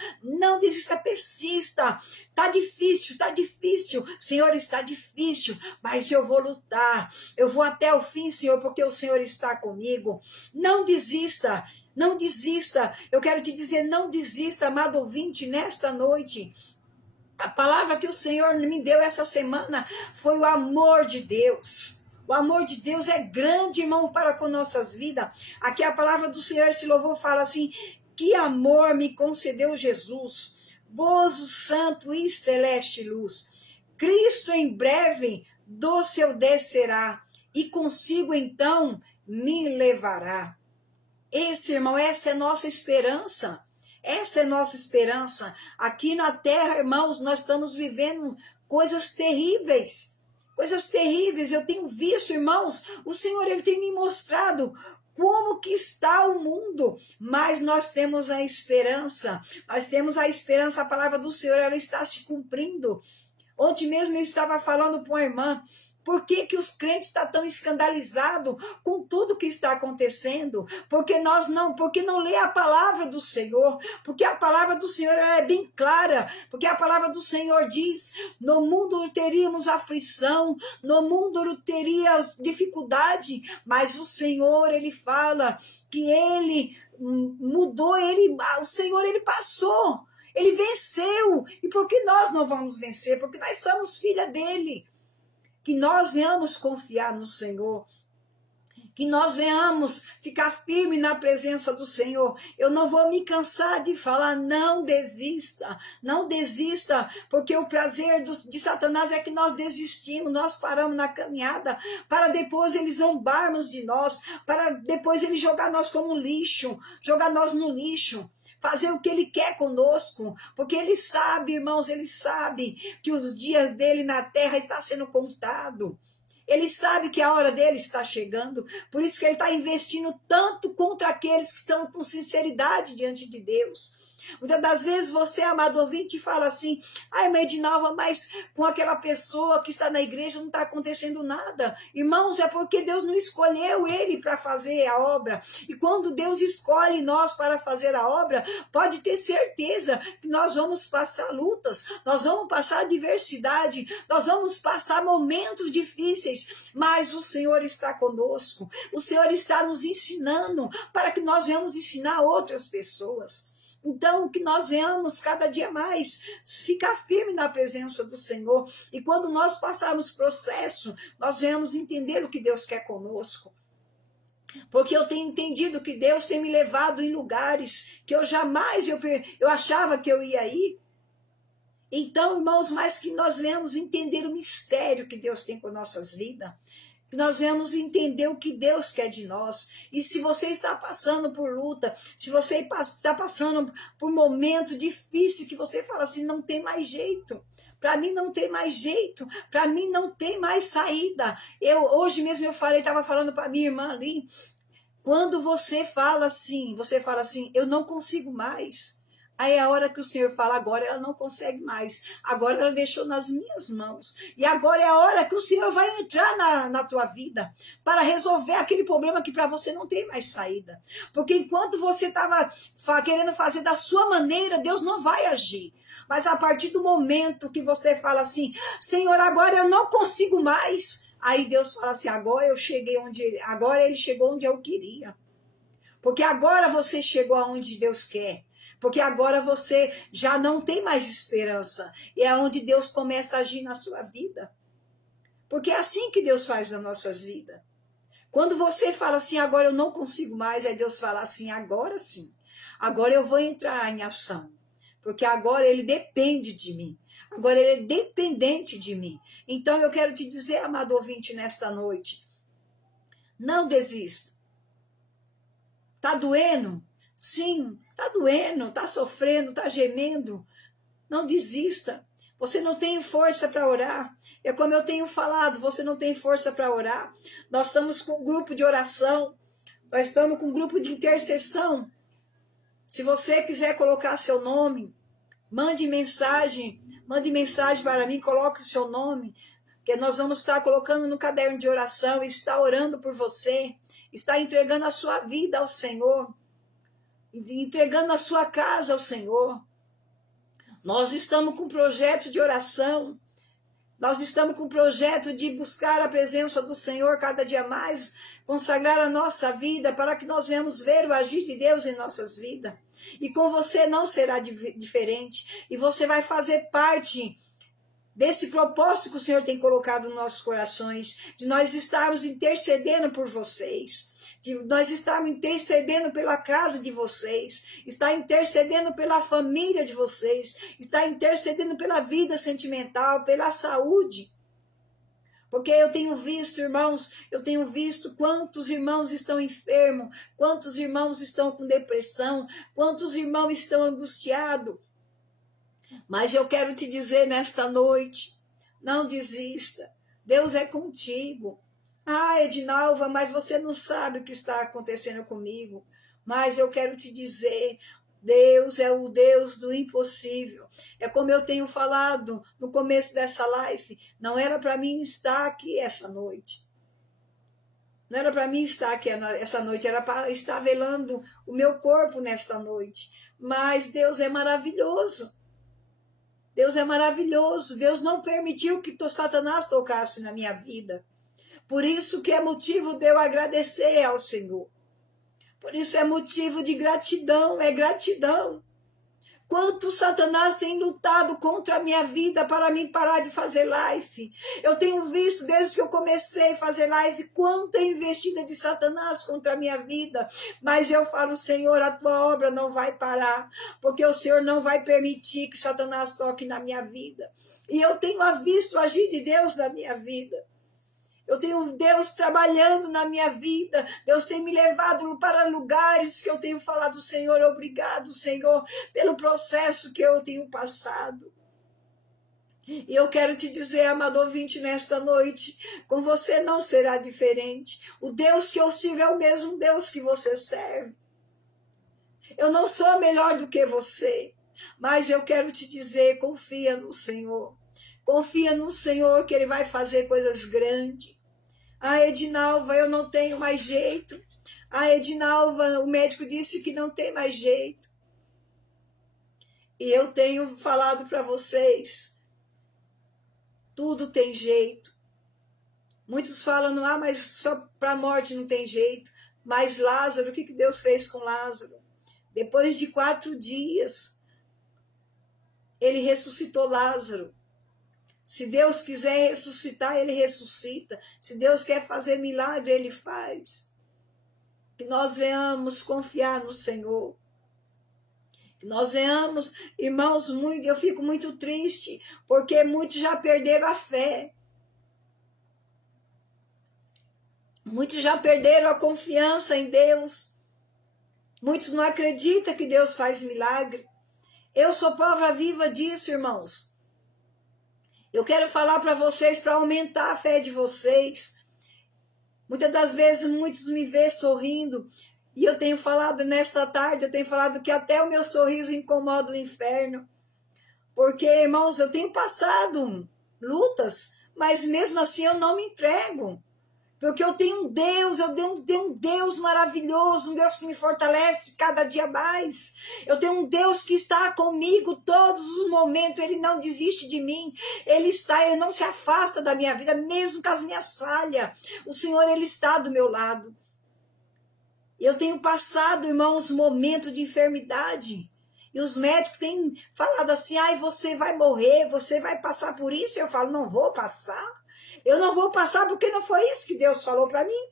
persista. Tá difícil, Senhor, está difícil, mas eu vou lutar, eu vou até o fim, Senhor, porque o Senhor está comigo. Não desista, eu quero te dizer, não desista, amado ouvinte, nesta noite. A palavra que o Senhor me deu essa semana foi o amor de Deus. O amor de Deus é grande, irmão, para com nossas vidas. Aqui a palavra do Senhor, esse louvor fala assim, que amor me concedeu Jesus, gozo santo e celeste luz. Cristo em breve do céu descerá, e consigo então me levará. Esse, irmão, essa é nossa esperança. Essa é nossa esperança. Aqui na terra, irmãos, nós estamos vivendo coisas terríveis. Coisas terríveis. Eu tenho visto, irmãos, o Senhor, Ele tem me mostrado como que está o mundo, mas nós temos a esperança, a palavra do Senhor, ela está se cumprindo. Ontem mesmo eu estava falando para uma irmã, por que os crentes estão tão escandalizados com tudo que está acontecendo? Porque não lê a palavra do Senhor, porque a palavra do Senhor é bem clara, porque a palavra do Senhor diz, no mundo teríamos aflição, no mundo teríamos dificuldade, mas o Senhor, Ele fala que Ele mudou, o Senhor, Ele passou. Ele venceu. E por que nós não vamos vencer? Porque nós somos filha dele. Que nós venhamos confiar no Senhor. Que nós venhamos ficar firme na presença do Senhor. Eu não vou me cansar de falar, não desista, não desista, porque o prazer de Satanás é que nós desistimos, nós paramos na caminhada, para depois eles zombarmos de nós, para depois ele jogar nós como lixo, jogar nós no lixo. Fazer o que ele quer conosco, porque ele sabe, irmãos, ele sabe que os dias dele na terra está sendo contado. Ele sabe que a hora dele está chegando, por isso que ele está investindo tanto contra aqueles que estão com sinceridade diante de Deus. Muitas das vezes você, amado ouvinte, fala assim, ai, irmã Edinalva, mas com aquela pessoa que está na igreja não está acontecendo nada. Irmãos, é porque Deus não escolheu ele para fazer a obra. E quando Deus escolhe nós para fazer a obra, pode ter certeza que nós vamos passar lutas, nós vamos passar adversidade, nós vamos passar momentos difíceis, mas o Senhor está conosco, o Senhor está nos ensinando para que nós venhamos ensinar outras pessoas. Então, que nós venhamos cada dia mais ficar firme na presença do Senhor. E quando nós passarmos processo, nós venhamos entender o que Deus quer conosco. Porque eu tenho entendido que Deus tem me levado em lugares que eu jamais eu achava que eu ia ir. Então, irmãos, mais que nós venhamos entender o mistério que Deus tem com nossas vidas, que nós venhamos entender o que Deus quer de nós. E se você está passando por luta, se você está passando por momento difícil, que você fala assim, não tem mais jeito. Para mim não tem mais jeito, para mim não tem mais saída. Hoje mesmo estava falando para minha irmã ali, quando você fala assim, eu não consigo mais. Aí é a hora que o Senhor fala, agora ela não consegue mais. Agora ela deixou nas minhas mãos. E agora é a hora que o Senhor vai entrar na tua vida para resolver aquele problema que para você não tem mais saída. Porque enquanto você estava querendo fazer da sua maneira, Deus não vai agir. Mas a partir do momento que você fala assim, Senhor, agora eu não consigo mais. Aí Deus fala assim, agora ele chegou onde eu queria. Porque agora você chegou aonde Deus quer. Porque agora você já não tem mais esperança. E é onde Deus começa a agir na sua vida. Porque é assim que Deus faz nas nossas vidas. Quando você fala assim, agora eu não consigo mais, aí Deus fala assim, agora sim. Agora eu vou entrar em ação. Porque agora ele depende de mim. Agora ele é dependente de mim. Então eu quero te dizer, amado ouvinte, nesta noite, não desista. Tá doendo? Sim, tá doendo, tá sofrendo, tá gemendo. Não desista. Você não tem força para orar. É como eu tenho falado, você não tem força para orar. Nós estamos com um grupo de oração. Nós estamos com um grupo de intercessão. Se você quiser colocar seu nome, mande mensagem para mim, coloque o seu nome, que nós vamos estar colocando no caderno de oração, está orando por você, está entregando a sua vida ao Senhor, entregando a sua casa ao Senhor. Nós estamos com um projeto de oração, nós estamos com um projeto de buscar a presença do Senhor cada dia mais, consagrar a nossa vida para que nós venhamos ver o agir de Deus em nossas vidas. E com você não será diferente, e você vai fazer parte desse propósito que o Senhor tem colocado nos nossos corações, de nós estarmos intercedendo por vocês, de nós estarmos intercedendo pela casa de vocês, está intercedendo pela família de vocês, está intercedendo pela vida sentimental, pela saúde. Porque eu tenho visto, irmãos, quantos irmãos estão enfermos, quantos irmãos estão com depressão, quantos irmãos estão angustiados. Mas eu quero te dizer nesta noite, não desista, Deus é contigo. Ah, Edinalva, mas você não sabe o que está acontecendo comigo. Mas eu quero te dizer, Deus é o Deus do impossível. É como eu tenho falado no começo dessa live, não era para mim estar aqui essa noite. Não era para mim estar aqui essa noite, era para estar velando o meu corpo nesta noite. Mas Deus é maravilhoso. Deus é maravilhoso. Deus não permitiu que Satanás tocasse na minha vida. Por isso que é motivo de eu agradecer ao Senhor. Por isso é motivo de gratidão, é gratidão. Quanto Satanás tem lutado contra a minha vida para mim parar de fazer live. Eu tenho visto desde que eu comecei a fazer live quanta investida de Satanás contra a minha vida. Mas eu falo, Senhor, a tua obra não vai parar, porque o Senhor não vai permitir que Satanás toque na minha vida. E eu tenho visto o agir de Deus na minha vida. Eu tenho Deus trabalhando na minha vida. Deus tem me levado para lugares que eu tenho falado, Senhor, obrigado, Senhor, pelo processo que eu tenho passado. E eu quero te dizer, amado ouvinte, nesta noite, com você não será diferente. O Deus que eu sirvo é o mesmo Deus que você serve. Eu não sou melhor do que você, mas eu quero te dizer, confia no Senhor. Confia no Senhor que Ele vai fazer coisas grandes. Ah, Edinalva, eu não tenho mais jeito. Ah, Edinalva, o médico disse que não tem mais jeito. E eu tenho falado para vocês, tudo tem jeito. Muitos falam, ah, mas só para a morte não tem jeito. Mas Lázaro, o que Deus fez com Lázaro? Depois de 4 dias, Ele ressuscitou Lázaro. Se Deus quiser ressuscitar, Ele ressuscita. Se Deus quer fazer milagre, Ele faz. Que nós venhamos confiar no Senhor. Que nós venhamos, irmãos, eu fico muito triste, porque muitos já perderam a fé. Muitos já perderam a confiança em Deus. Muitos não acreditam que Deus faz milagre. Eu sou prova viva disso, irmãos. Eu quero falar para vocês, para aumentar a fé de vocês. Muitas das vezes, muitos me vê sorrindo. E eu tenho falado nesta tarde, eu tenho falado que até o meu sorriso incomoda o inferno. Porque, irmãos, eu tenho passado lutas, mas mesmo assim eu não me entrego. Porque eu tenho um Deus, eu tenho um Deus maravilhoso, um Deus que me fortalece cada dia mais. Eu tenho um Deus que está comigo todos os momentos, Ele não desiste de mim. Ele não se afasta da minha vida, mesmo com as minhas falhas. O Senhor, Ele está do meu lado. Eu tenho passado, irmãos, momentos de enfermidade. E os médicos têm falado assim, ai, você vai morrer, você vai passar por isso. Eu falo, não vou passar. Eu não vou passar porque não foi isso que Deus falou para mim.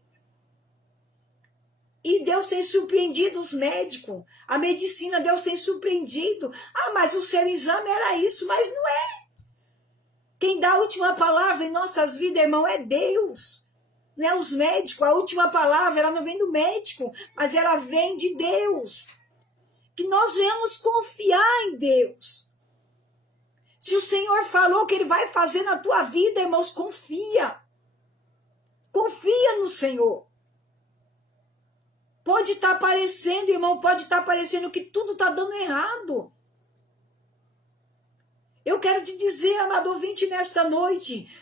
E Deus tem surpreendido os médicos. A medicina, Deus tem surpreendido. Ah, mas o seu exame era isso, mas não é. Quem dá a última palavra em nossas vidas, irmão, é Deus. Não é os médicos. A última palavra, ela não vem do médico, mas ela vem de Deus. Que nós venhamos confiar em Deus. Se o Senhor falou que Ele vai fazer na tua vida, irmãos, confia. Confia no Senhor. Pode estar parecendo, irmão, pode estar parecendo que tudo está dando errado. Eu quero te dizer, amado ouvinte, nesta noite,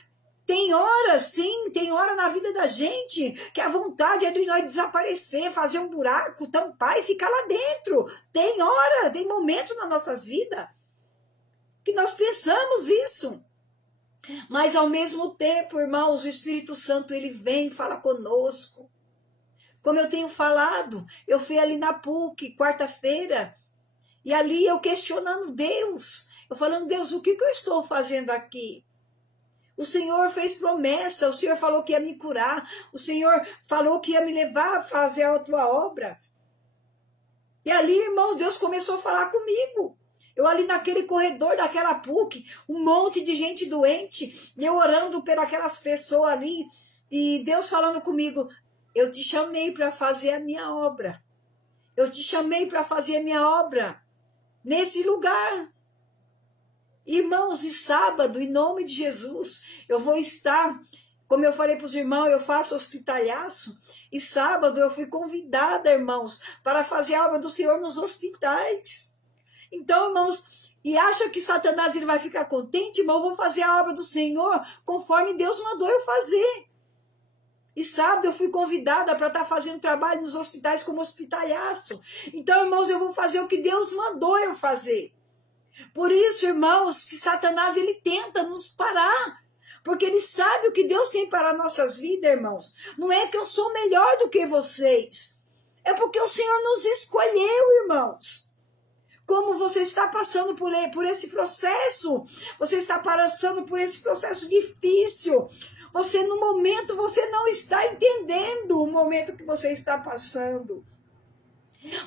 tem hora, sim, tem hora na vida da gente que a vontade é de nós desaparecer, fazer um buraco, tampar e ficar lá dentro. Tem hora, tem momentos nas nossas vidas que nós pensamos isso. Mas ao mesmo tempo, irmãos, o Espírito Santo, ele vem e fala conosco. Como eu tenho falado, eu fui ali na PUC, quarta-feira, e ali eu questionando Deus. Eu falando, Deus, o que eu estou fazendo aqui? O Senhor fez promessa, o Senhor falou que ia me curar, o Senhor falou que ia me levar a fazer a tua obra. E ali, irmãos, Deus começou a falar comigo. Eu ali naquele corredor daquela PUC, um monte de gente doente, e eu orando por aquelas pessoas ali, e Deus falando comigo, eu te chamei para fazer a minha obra. Eu te chamei para fazer a minha obra nesse lugar. Irmãos, e sábado, em nome de Jesus, eu vou estar, como eu falei para os irmãos, eu faço hospitalhaço, e sábado eu fui convidada, irmãos, para fazer a obra do Senhor nos hospitais. Então, irmãos, e acha que Satanás ele vai ficar contente? Irmão, eu vou fazer a obra do Senhor conforme Deus mandou eu fazer. E sábado eu fui convidada para estar fazendo trabalho nos hospitais como hospitalhaço. Então, irmãos, eu vou fazer o que Deus mandou eu fazer. Por isso, irmãos, que Satanás ele tenta nos parar. Porque ele sabe o que Deus tem para nossas vidas, irmãos. Não é que eu sou melhor do que vocês. É porque o Senhor nos escolheu, irmãos. como você está passando por esse processo. Você está passando por esse processo difícil. Você, no momento, você não está entendendo o momento que você está passando.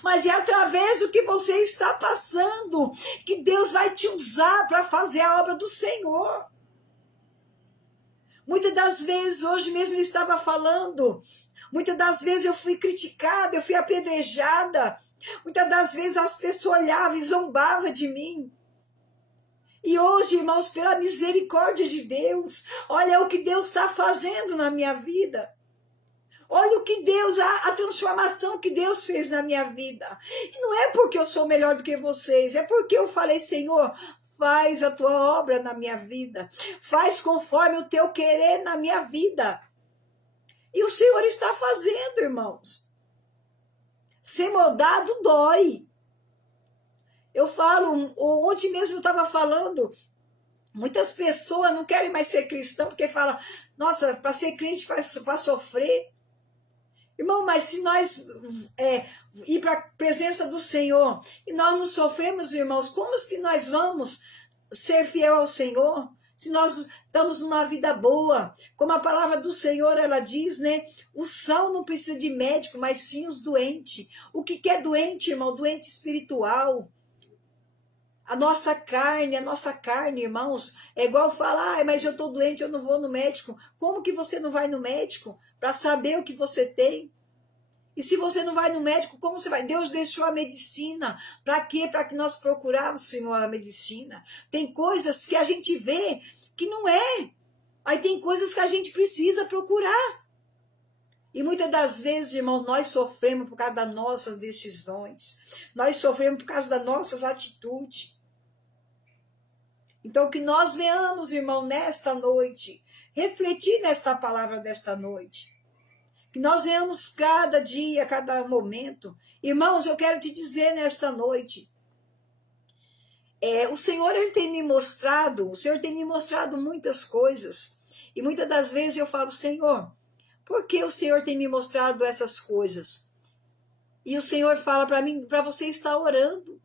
Mas é através do que você está passando que Deus vai te usar para fazer a obra do Senhor. Muitas das vezes, hoje mesmo eu estava falando, muitas das vezes eu fui criticada, eu fui apedrejada. Muitas das vezes as pessoas olhavam e zombavam de mim. E hoje, irmãos, pela misericórdia de Deus, olha o que Deus está fazendo na minha vida. Olha o que Deus, a transformação que Deus fez na minha vida. E não é porque eu sou melhor do que vocês, é porque eu falei, Senhor, faz a tua obra na minha vida. Faz conforme o teu querer na minha vida. E o Senhor está fazendo, irmãos. Ser moldado dói. Eu falo, ontem mesmo eu estava falando, muitas pessoas não querem mais ser cristão porque falam, nossa, para ser crente para sofrer. Irmão, mas se nós ir para a presença do Senhor e nós não sofremos, irmãos, como que nós vamos ser fiel ao Senhor? Se nós estamos numa vida boa, como a palavra do Senhor, ela diz, né? O são não precisa de médico, mas sim os doentes. O que é doente, irmão? Doente espiritual. A nossa carne, irmãos, é igual falar, mas eu estou doente, eu não vou no médico. Como que você não vai no médico? Para saber o que você tem. E se você não vai no médico, como você vai? Deus deixou a medicina. Para quê? Para que nós procuramos, Senhor, a medicina. Tem coisas que a gente vê que não é. Aí tem coisas que a gente precisa procurar. E muitas das vezes, irmão, nós sofremos por causa das nossas decisões. Nós sofremos por causa das nossas atitudes. Então, que nós venhamos, irmão, nesta noite, refletir nesta palavra desta noite. Que nós venhamos cada dia, cada momento. Irmãos, eu quero te dizer nesta noite, o Senhor tem me mostrado muitas coisas. E muitas das vezes eu falo, Senhor, por que o Senhor tem me mostrado essas coisas? E o Senhor fala para mim, para você estar orando,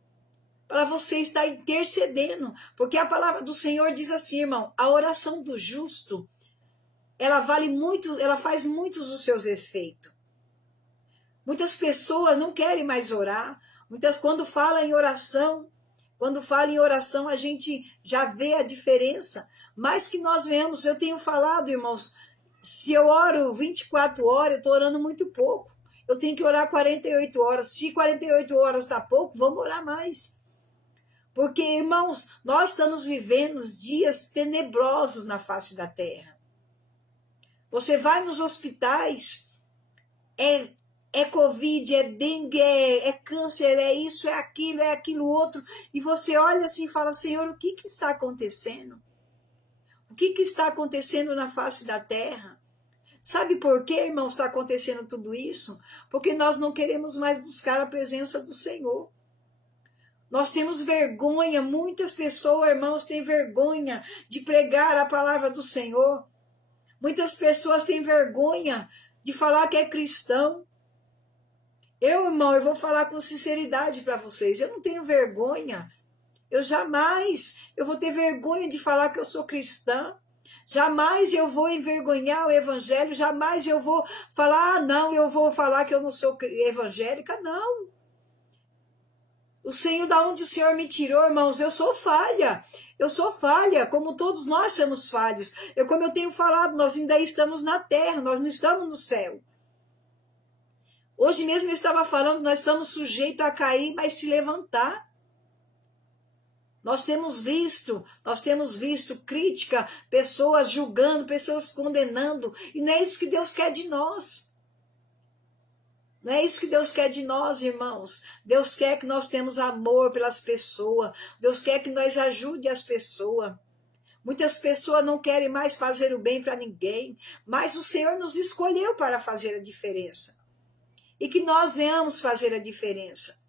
para você estar intercedendo, porque a palavra do Senhor diz assim, irmão, a oração do justo, ela vale muito, ela faz muitos dos seus efeitos. Muitas pessoas não querem mais orar, quando fala em oração, a gente já vê a diferença, mas que nós vemos, eu tenho falado, irmãos, se eu oro 24 horas, eu estou orando muito pouco. Eu tenho que orar 48 horas. Se 48 horas está pouco, vamos orar mais. Porque, irmãos, nós estamos vivendo dias tenebrosos na face da terra. Você vai nos hospitais, é Covid, é dengue, é câncer, é isso, é aquilo outro. E você olha assim e fala, Senhor, o que está acontecendo? O que está acontecendo na face da terra? Sabe por que, irmãos, está acontecendo tudo isso? Porque nós não queremos mais buscar a presença do Senhor. Nós temos vergonha, muitas pessoas, irmãos, têm vergonha de pregar a palavra do Senhor. Muitas pessoas têm vergonha de falar que é cristão. Eu, irmão, eu vou falar com sinceridade para vocês, eu não tenho vergonha. Eu vou ter vergonha de falar que eu sou cristã. Jamais eu vou envergonhar o evangelho, jamais eu vou falar, não, eu vou falar que eu não sou evangélica, não. O Senhor, da onde o Senhor me tirou, irmãos, eu sou falha, como todos nós somos falhos. Como eu tenho falado, nós ainda estamos na terra, nós não estamos no céu. Hoje mesmo eu estava falando, nós estamos sujeitos a cair, mas se levantar. Nós temos visto crítica, pessoas julgando, pessoas condenando, e não é isso que Deus quer de nós. Não é isso que Deus quer de nós, irmãos. Deus quer que nós tenhamos amor pelas pessoas. Deus quer que nós ajude as pessoas. Muitas pessoas não querem mais fazer o bem para ninguém, mas o Senhor nos escolheu para fazer a diferença. E que nós venhamos fazer a diferença.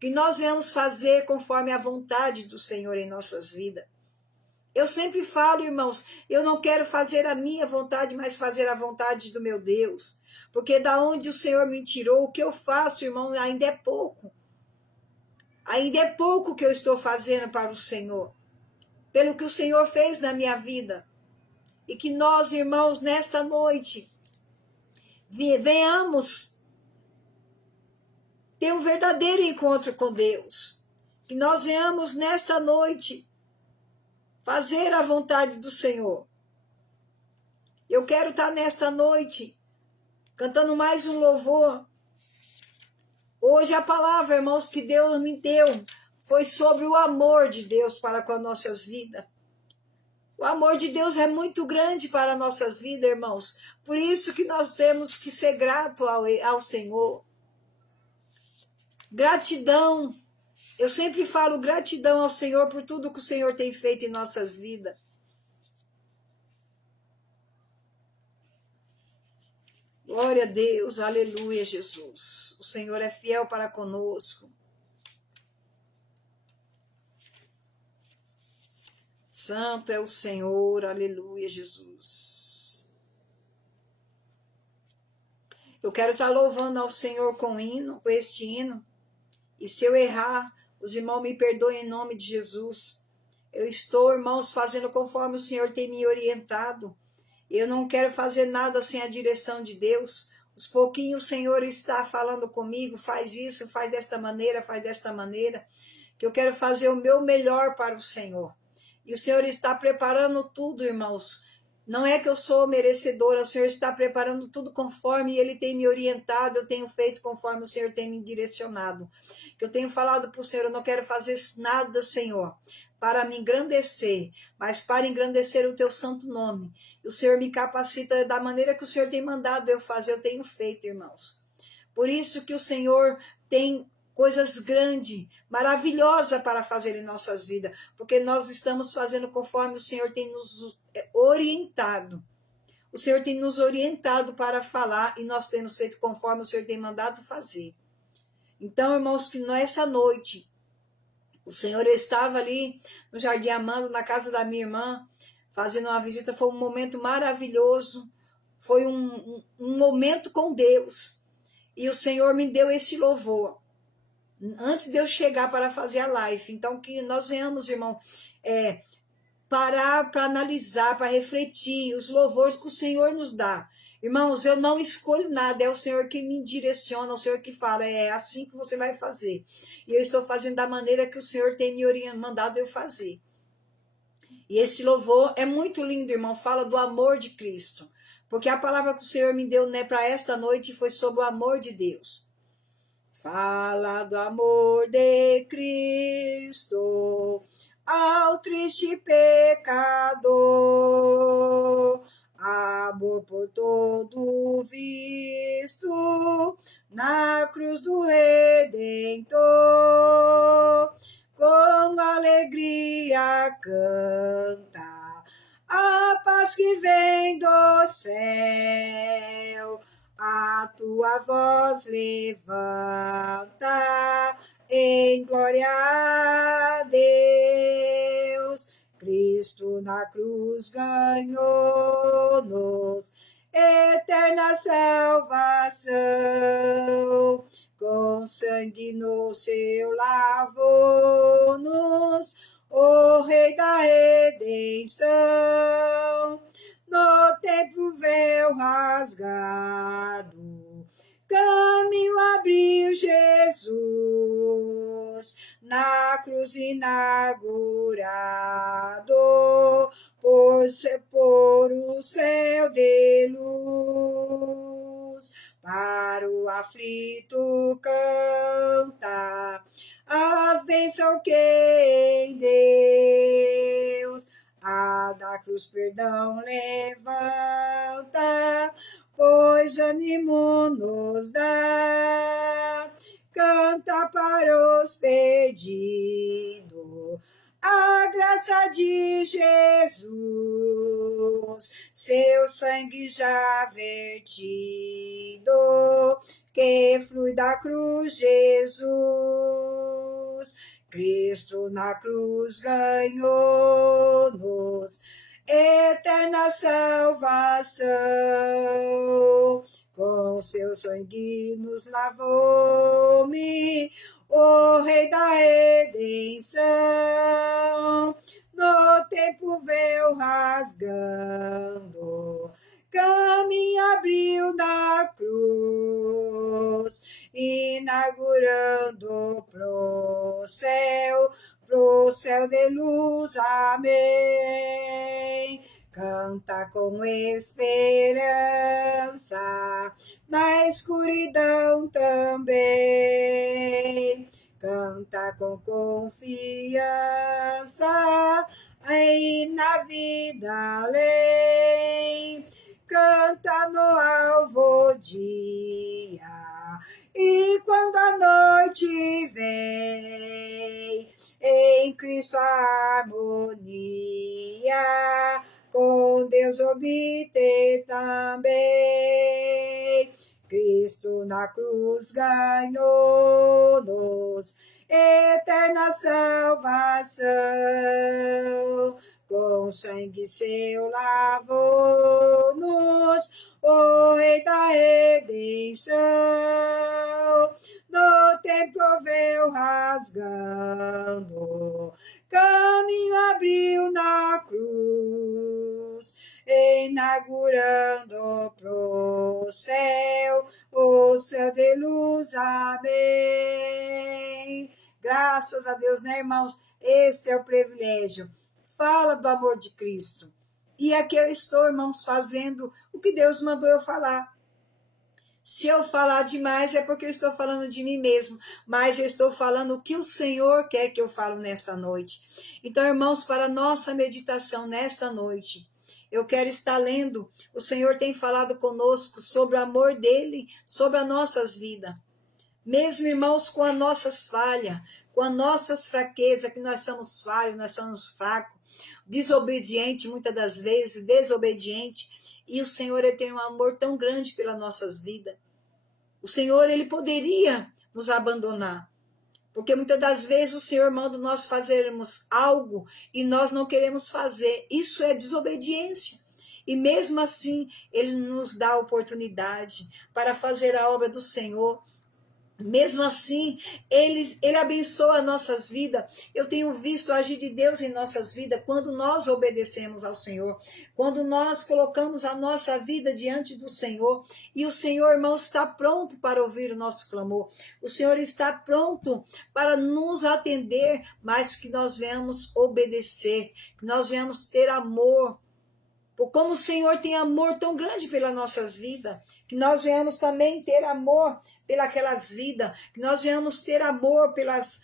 Que nós venhamos fazer conforme a vontade do Senhor em nossas vidas. Eu sempre falo, irmãos, eu não quero fazer a minha vontade, mas fazer a vontade do meu Deus. Porque da onde o Senhor me tirou, o que eu faço, irmão, ainda é pouco. Ainda é pouco que eu estou fazendo para o Senhor, pelo que o Senhor fez na minha vida. E que nós, irmãos, nesta noite, venhamos ter um verdadeiro encontro com Deus. Que nós venhamos nesta noite fazer a vontade do Senhor. Eu quero estar nesta noite cantando mais um louvor. Hoje a palavra, irmãos, que Deus me deu foi sobre o amor de Deus para com as nossas vidas. O amor de Deus é muito grande para as nossas vidas, irmãos. Por isso que nós temos que ser gratos ao Senhor. Gratidão. Eu sempre falo gratidão ao Senhor por tudo que o Senhor tem feito em nossas vidas. Glória a Deus, aleluia, Jesus. O Senhor é fiel para conosco. Santo é o Senhor, aleluia, Jesus. Eu quero estar louvando ao Senhor com este hino. E se eu errar, os irmãos me perdoem em nome de Jesus. Eu estou, irmãos, fazendo conforme o Senhor tem me orientado. Eu não quero fazer nada sem a direção de Deus. Os pouquinhos o Senhor está falando comigo, faz isso, faz desta maneira, que eu quero fazer o meu melhor para o Senhor. E o Senhor está preparando tudo, irmãos. Não é que eu sou merecedora, o Senhor está preparando tudo conforme Ele tem me orientado, eu tenho feito conforme o Senhor tem me direcionado. Que eu tenho falado para o Senhor, eu não quero fazer nada, Senhor, para me engrandecer, mas para engrandecer o Teu santo nome. O Senhor me capacita da maneira que o Senhor tem mandado eu fazer, eu tenho feito, irmãos. Por isso que o Senhor tem coisas grandes, maravilhosas para fazer em nossas vidas, porque nós estamos fazendo conforme o Senhor tem nos orientado. O Senhor tem nos orientado para falar e nós temos feito conforme o Senhor tem mandado fazer. Então, irmãos, que nessa noite, o Senhor estava ali no Jardim Amando, na casa da minha irmã, fazendo uma visita, foi um momento maravilhoso, foi um momento com Deus, e o Senhor me deu esse louvor, antes de eu chegar para fazer a live. Então, que nós venhamos, irmão, parar para analisar, para refletir os louvores que o Senhor nos dá. Irmãos, eu não escolho nada, é o Senhor que me direciona, é o Senhor que fala, é assim que você vai fazer. E eu estou fazendo da maneira que o Senhor tem me mandado eu fazer. E esse louvor é muito lindo, irmão, fala do amor de Cristo. Porque a palavra que o Senhor me deu, né, para esta noite foi sobre o amor de Deus. Fala do amor de Cristo ao triste pecador, amor por todo visto na cruz do Redentor, com alegria canta a paz que vem do céu, a tua voz levanta em glória a Deus. Cristo na cruz ganhou-nos eterna salvação, com sangue no seu lavou-nos o Rei da redenção. No templo véu rasgado, caminho abriu Jesus, na cruz inaugurado, por o céu de luz. Para o aflito canta as bênçãos que em Deus a da cruz perdão levanta, pois ânimo nos dá. Canta para os perdidos a graça de Jesus, seu sangue já vertido, que flui da cruz Jesus. Cristo na cruz ganhou-nos eterna salvação, com seu sangue nos lavou-me, o Rei da redenção. No tempo veio rasgando, caminho abriu na cruz, inaugurando pro céu de luz, amém. Canta com esperança, na escuridão também. Canta com confiança, aí na vida além. Canta no alvo dia, e quando a noite vem, em Cristo a harmonia, com Deus obter também. Cristo na cruz ganhou-nos eterna salvação, com sangue seu lavou-nos, o Rei da redenção. No templo veio rasgando, caminho abriu na cruz, inaugurando pro céu, o céu de luz, amém. Graças a Deus, né, irmãos? Esse é o privilégio. Fala do amor de Cristo. E aqui eu estou, irmãos, fazendo o que Deus mandou eu falar. Se eu falar demais é porque eu estou falando de mim mesmo, mas eu estou falando o que o Senhor quer que eu fale nesta noite. Então, irmãos, para a nossa meditação nesta noite, eu quero estar lendo. O Senhor tem falado conosco sobre o amor dele, sobre as nossas vidas. Mesmo, irmãos, com as nossas falhas, com as nossas fraquezas, que nós somos falhos, nós somos fracos, desobedientes, muitas das vezes, desobedientes. E o Senhor, ele tem um amor tão grande pelas nossas vidas. O Senhor, ele poderia nos abandonar. Porque muitas das vezes o Senhor manda nós fazermos algo e nós não queremos fazer. Isso é desobediência. E mesmo assim, ele nos dá a oportunidade para fazer a obra do Senhor. Mesmo assim, ele abençoa nossas vidas. Eu tenho visto o agir de Deus em nossas vidas quando nós obedecemos ao Senhor, quando nós colocamos a nossa vida diante do Senhor. E o Senhor, irmão, está pronto para ouvir o nosso clamor. O Senhor está pronto para nos atender, mas que nós venhamos obedecer, que nós venhamos ter amor. Como o Senhor tem amor tão grande pelas nossas vidas, que nós venhamos também ter amor pelas vidas, que nós venhamos ter amor pelas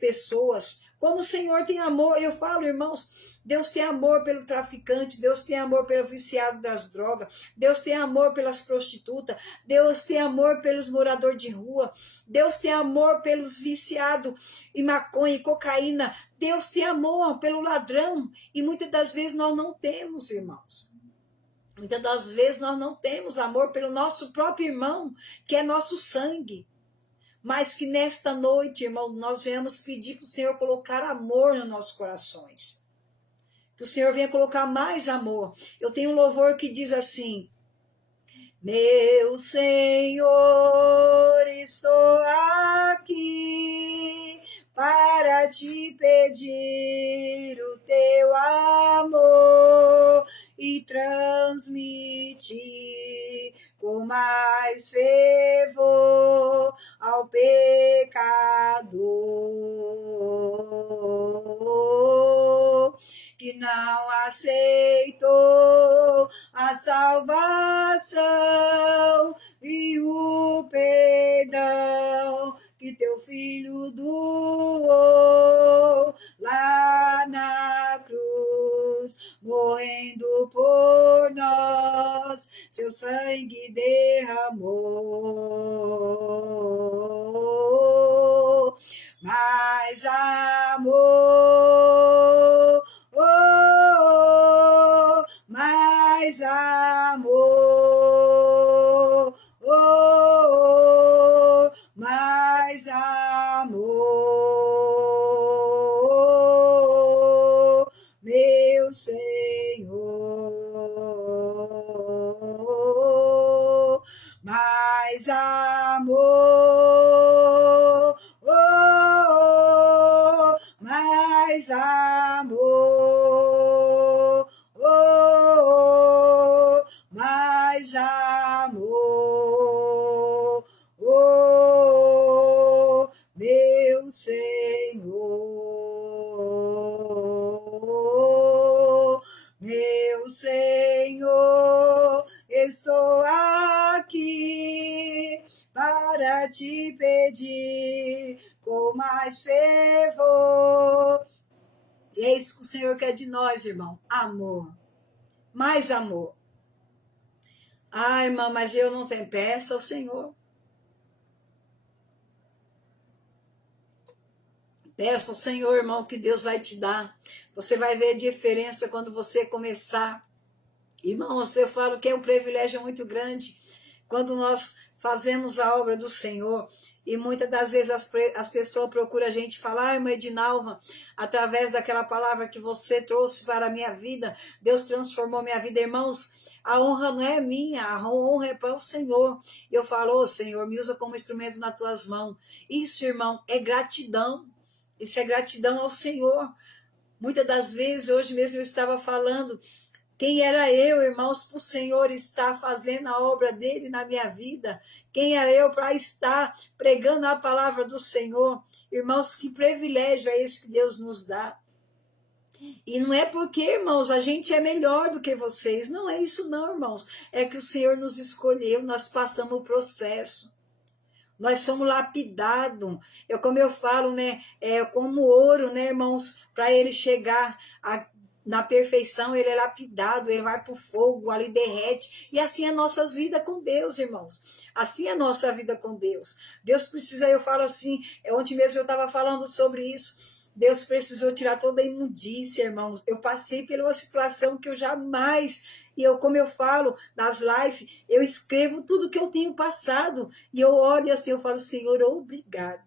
pessoas. Como o Senhor tem amor, eu falo, irmãos, Deus tem amor pelo traficante, Deus tem amor pelo viciado das drogas, Deus tem amor pelas prostitutas, Deus tem amor pelos moradores de rua, Deus tem amor pelos viciados em maconha e cocaína, Deus tem amor pelo ladrão, e muitas das vezes nós não temos, irmãos. Muitas das vezes nós não temos amor pelo nosso próprio irmão, que é nosso sangue. Mas que nesta noite, irmão, nós venhamos pedir para o Senhor colocar amor nos nossos corações. Que o Senhor venha colocar mais amor. Eu tenho um louvor que diz assim: meu Senhor, estou aqui para te pedir o teu amor e transmitir com mais fervor ao pecador que não aceitou a salvação e o perdão que teu filho doou lá na cruz, morrendo por nós, seu sangue derramou. Mais amor, oh, mais amor, oh, mais amor, meu Senhor, meu Senhor, estou aqui para te pedir com mais fervor. E é isso que o Senhor quer de nós, irmão. Amor. Mais amor. Ah, irmã, mas eu não tenho. Peça ao Senhor. Peça ao Senhor, irmão, que Deus vai te dar. Você vai ver a diferença quando você começar. Irmão, você fala que é um privilégio muito grande quando nós fazemos a obra do Senhor. E muitas das vezes as pessoas procuram a gente falar, irmã Edinalva, através daquela palavra que você trouxe para a minha vida, Deus transformou minha vida. Irmãos, a honra não é minha, a honra é para o Senhor. Eu falo, oh, Senhor, me usa como instrumento nas tuas mãos. Isso, irmão, é gratidão. Isso é gratidão ao Senhor. Muitas das vezes, hoje mesmo eu estava falando, quem era eu, irmãos, para o Senhor estar fazendo a obra dele na minha vida? Quem era eu para estar pregando a palavra do Senhor? Irmãos, que privilégio é esse que Deus nos dá. E não é porque, irmãos, a gente é melhor do que vocês. Não é isso não, irmãos. É que o Senhor nos escolheu, nós passamos o processo. Nós somos lapidados. Como eu falo, né? É como ouro, né, irmãos? Para ele chegar na perfeição, ele é lapidado, ele vai para o fogo, ali derrete. E assim é nossas vidas com Deus, irmãos. Assim é a nossa vida com Deus. Deus precisa, eu falo assim, ontem mesmo eu estava falando sobre isso. Deus precisou tirar toda a imundícia, irmãos. Eu passei por uma situação que eu jamais... E como eu falo nas lives, eu escrevo tudo que eu tenho passado. E eu olho assim, eu falo, Senhor, obrigado.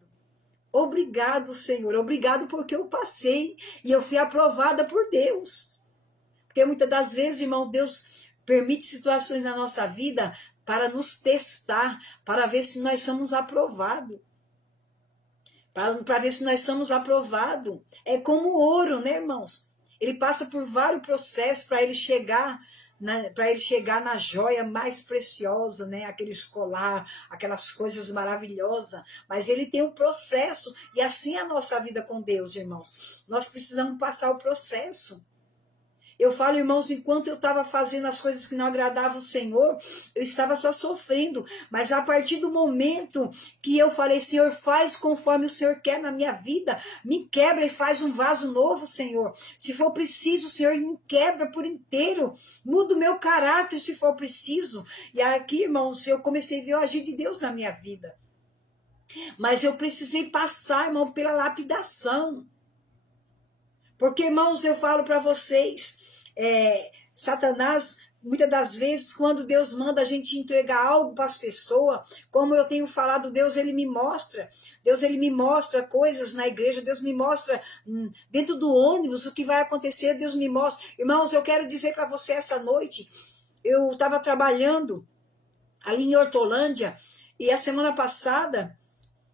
Obrigado, Senhor. Obrigado porque eu passei e eu fui aprovada por Deus. Porque muitas das vezes, irmão, Deus permite situações na nossa vida para nos testar, para ver se nós somos aprovados. Para ver se nós somos aprovados. É como ouro, né, irmãos? Ele passa por vários processos para ele chegar na joia mais preciosa, né? Aquele colar, aquelas coisas maravilhosas. Mas ele tem um processo, e assim é a nossa vida com Deus, irmãos. Nós precisamos passar o processo. Eu falo, irmãos, enquanto eu estava fazendo as coisas que não agradavam o Senhor, eu estava só sofrendo. Mas a partir do momento que eu falei, Senhor, faz conforme o Senhor quer na minha vida, me quebra e faz um vaso novo, Senhor. Se for preciso, Senhor, me quebra por inteiro. Muda o meu caráter se for preciso. E aqui, irmãos, eu comecei a ver o agir de Deus na minha vida. Mas eu precisei passar, irmão, pela lapidação. Porque, irmãos, eu falo para vocês, Satanás, muitas das vezes, quando Deus manda a gente entregar algo para as pessoas, como eu tenho falado, Deus, ele me mostra coisas na igreja, Deus me mostra dentro do ônibus o que vai acontecer, Deus me mostra. Irmãos, eu quero dizer para você essa noite, eu estava trabalhando ali em Hortolândia, e a semana passada,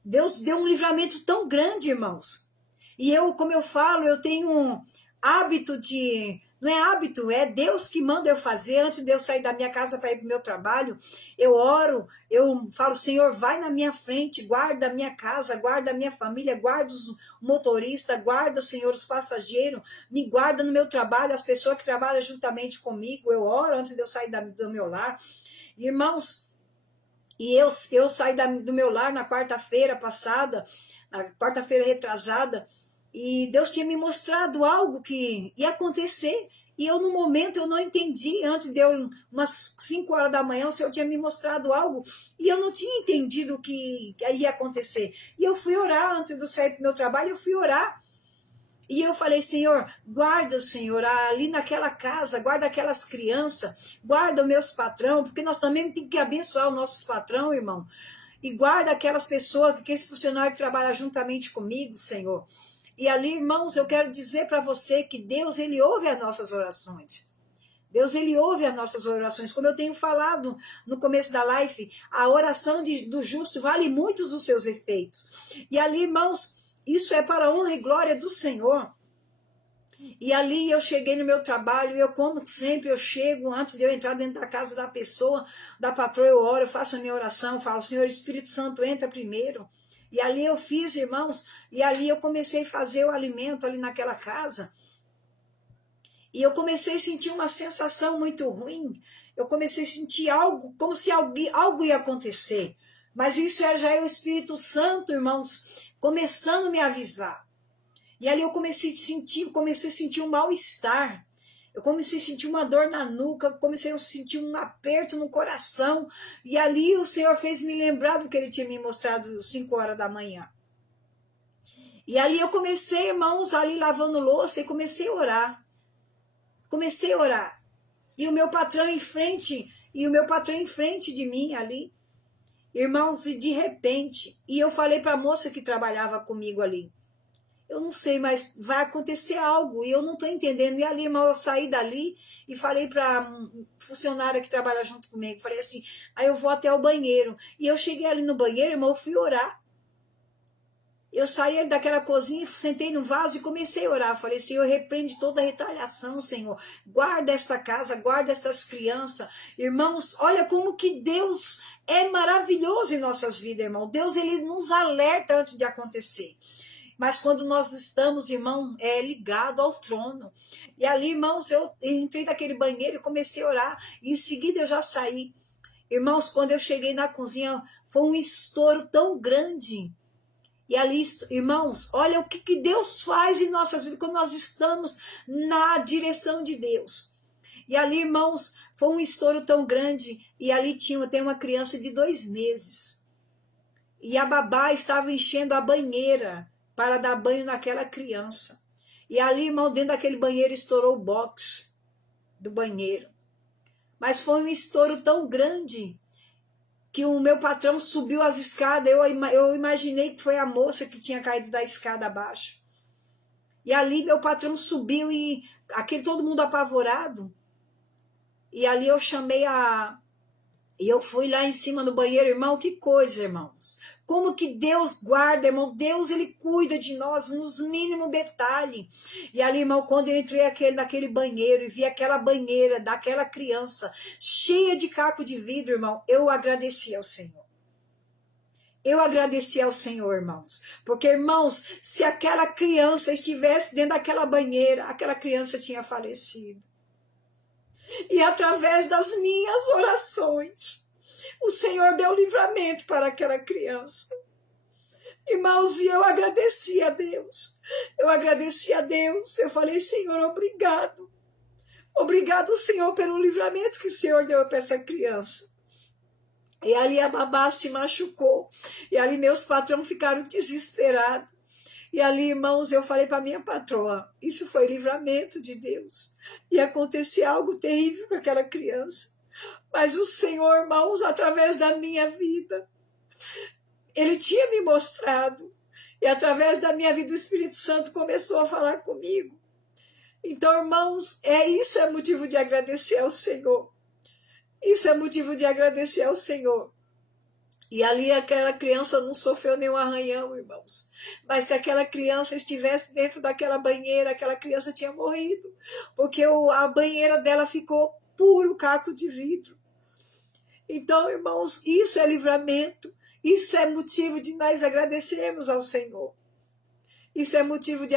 Deus deu um livramento tão grande, irmãos. E eu, como eu falo, eu tenho um hábito de... Não é hábito, é Deus que manda eu fazer. Antes de eu sair da minha casa para ir para o meu trabalho, eu oro, eu falo, Senhor, vai na minha frente, guarda a minha casa, guarda a minha família, guarda os motoristas, guarda, Senhor, os passageiros, me guarda no meu trabalho, as pessoas que trabalham juntamente comigo. Eu oro antes de eu sair do meu lar. Irmãos, e eu saí do meu lar na quarta-feira passada, na quarta-feira retrasada, e Deus tinha me mostrado algo que ia acontecer, e eu no momento eu não entendi. Antes de umas 5 horas da manhã, o Senhor tinha me mostrado algo, e eu não tinha entendido o que ia acontecer. E eu fui orar, antes de eu sair para o meu trabalho, eu fui orar. E eu falei, Senhor, guarda, Senhor, ali naquela casa, guarda aquelas crianças, guarda os meus patrão, porque nós também temos que abençoar os nossos patrão, irmão. E guarda aquelas pessoas, que esse funcionário que trabalha juntamente comigo, Senhor. E ali, irmãos, eu quero dizer para você que Deus, ele ouve as nossas orações. Deus, ele ouve as nossas orações. Como eu tenho falado no começo da live, a oração do justo vale muitos os seus efeitos. E ali, irmãos, isso é para a honra e glória do Senhor. E ali eu cheguei no meu trabalho, e eu, como sempre, eu chego, antes de eu entrar dentro da casa da pessoa, da patroa, eu oro, eu faço a minha oração, falo, Senhor, Espírito Santo, entra primeiro. E ali eu fiz, irmãos, e ali eu comecei a fazer o alimento ali naquela casa. E eu comecei a sentir uma sensação muito ruim. Eu comecei a sentir algo, como se algo ia acontecer. Mas isso já é o Espírito Santo, irmãos, começando a me avisar. E ali eu comecei a sentir um mal-estar. Eu comecei a sentir uma dor na nuca, comecei a sentir um aperto no coração. E ali o Senhor fez me lembrar do que Ele tinha me mostrado 5 horas da manhã. E ali eu comecei, irmãos, ali lavando louça e comecei a orar. Comecei a orar. E o meu patrão em frente de mim ali. Irmãos, e de repente, e eu falei para a moça que trabalhava comigo ali, eu não sei, mas vai acontecer algo, e eu não estou entendendo. E ali, irmão, eu saí dali e falei para a funcionária que trabalha junto comigo, falei assim, aí eu vou até o banheiro. E eu cheguei ali no banheiro, irmão, eu fui orar. Eu saí daquela cozinha, sentei no vaso e comecei a orar. Falei, Senhor, repreende toda a retaliação, Senhor. Guarda essa casa, guarda essas crianças. Irmãos, olha como que Deus é maravilhoso em nossas vidas, irmão. Deus, Ele nos alerta antes de acontecer. Mas quando nós estamos, irmão, ligado ao trono. E ali, irmãos, eu entrei naquele banheiro e comecei a orar. E em seguida eu já saí. Irmãos, quando eu cheguei na cozinha, foi um estouro tão grande. E ali, irmãos, olha o que Deus faz em nossas vidas quando nós estamos na direção de Deus. E ali, irmãos, foi um estouro tão grande. E ali tem uma criança de 2 meses. E a babá estava enchendo a banheira para dar banho naquela criança. E ali, irmão, dentro daquele banheiro estourou o box do banheiro. Mas foi um estouro tão grande que o meu patrão subiu as escadas, eu imaginei que foi a moça que tinha caído da escada abaixo. E ali meu patrão subiu e todo mundo apavorado. E ali eu e eu fui lá em cima no banheiro, irmão, que coisa, irmãos. Como que Deus guarda, irmão. Deus, Ele cuida de nós nos mínimos detalhes. E ali, irmão, quando eu entrei naquele banheiro e vi aquela banheira daquela criança cheia de caco de vidro, irmão, eu agradeci ao Senhor. Eu agradeci ao Senhor, irmãos. Porque, irmãos, se aquela criança estivesse dentro daquela banheira, aquela criança tinha falecido. E através das minhas orações, o Senhor deu livramento para aquela criança. Irmãos, e eu agradeci a Deus. Eu agradeci a Deus. Eu falei, Senhor, obrigado. Obrigado, Senhor, pelo livramento que o Senhor deu para essa criança. E ali a babá se machucou. E ali meus patrões ficaram desesperados. E ali, irmãos, eu falei para minha patroa, isso foi livramento de Deus. E acontecia algo terrível com aquela criança. Mas o Senhor, irmãos, através da minha vida, Ele tinha me mostrado. E através da minha vida, o Espírito Santo começou a falar comigo. Então, irmãos, isso é motivo de agradecer ao Senhor. Isso é motivo de agradecer ao Senhor. E ali aquela criança não sofreu nenhum arranhão, irmãos. Mas se aquela criança estivesse dentro daquela banheira, aquela criança tinha morrido. Porque a banheira dela ficou puro caco de vidro. Então, irmãos, isso é livramento. Isso é motivo de nós agradecermos ao Senhor. Isso é motivo de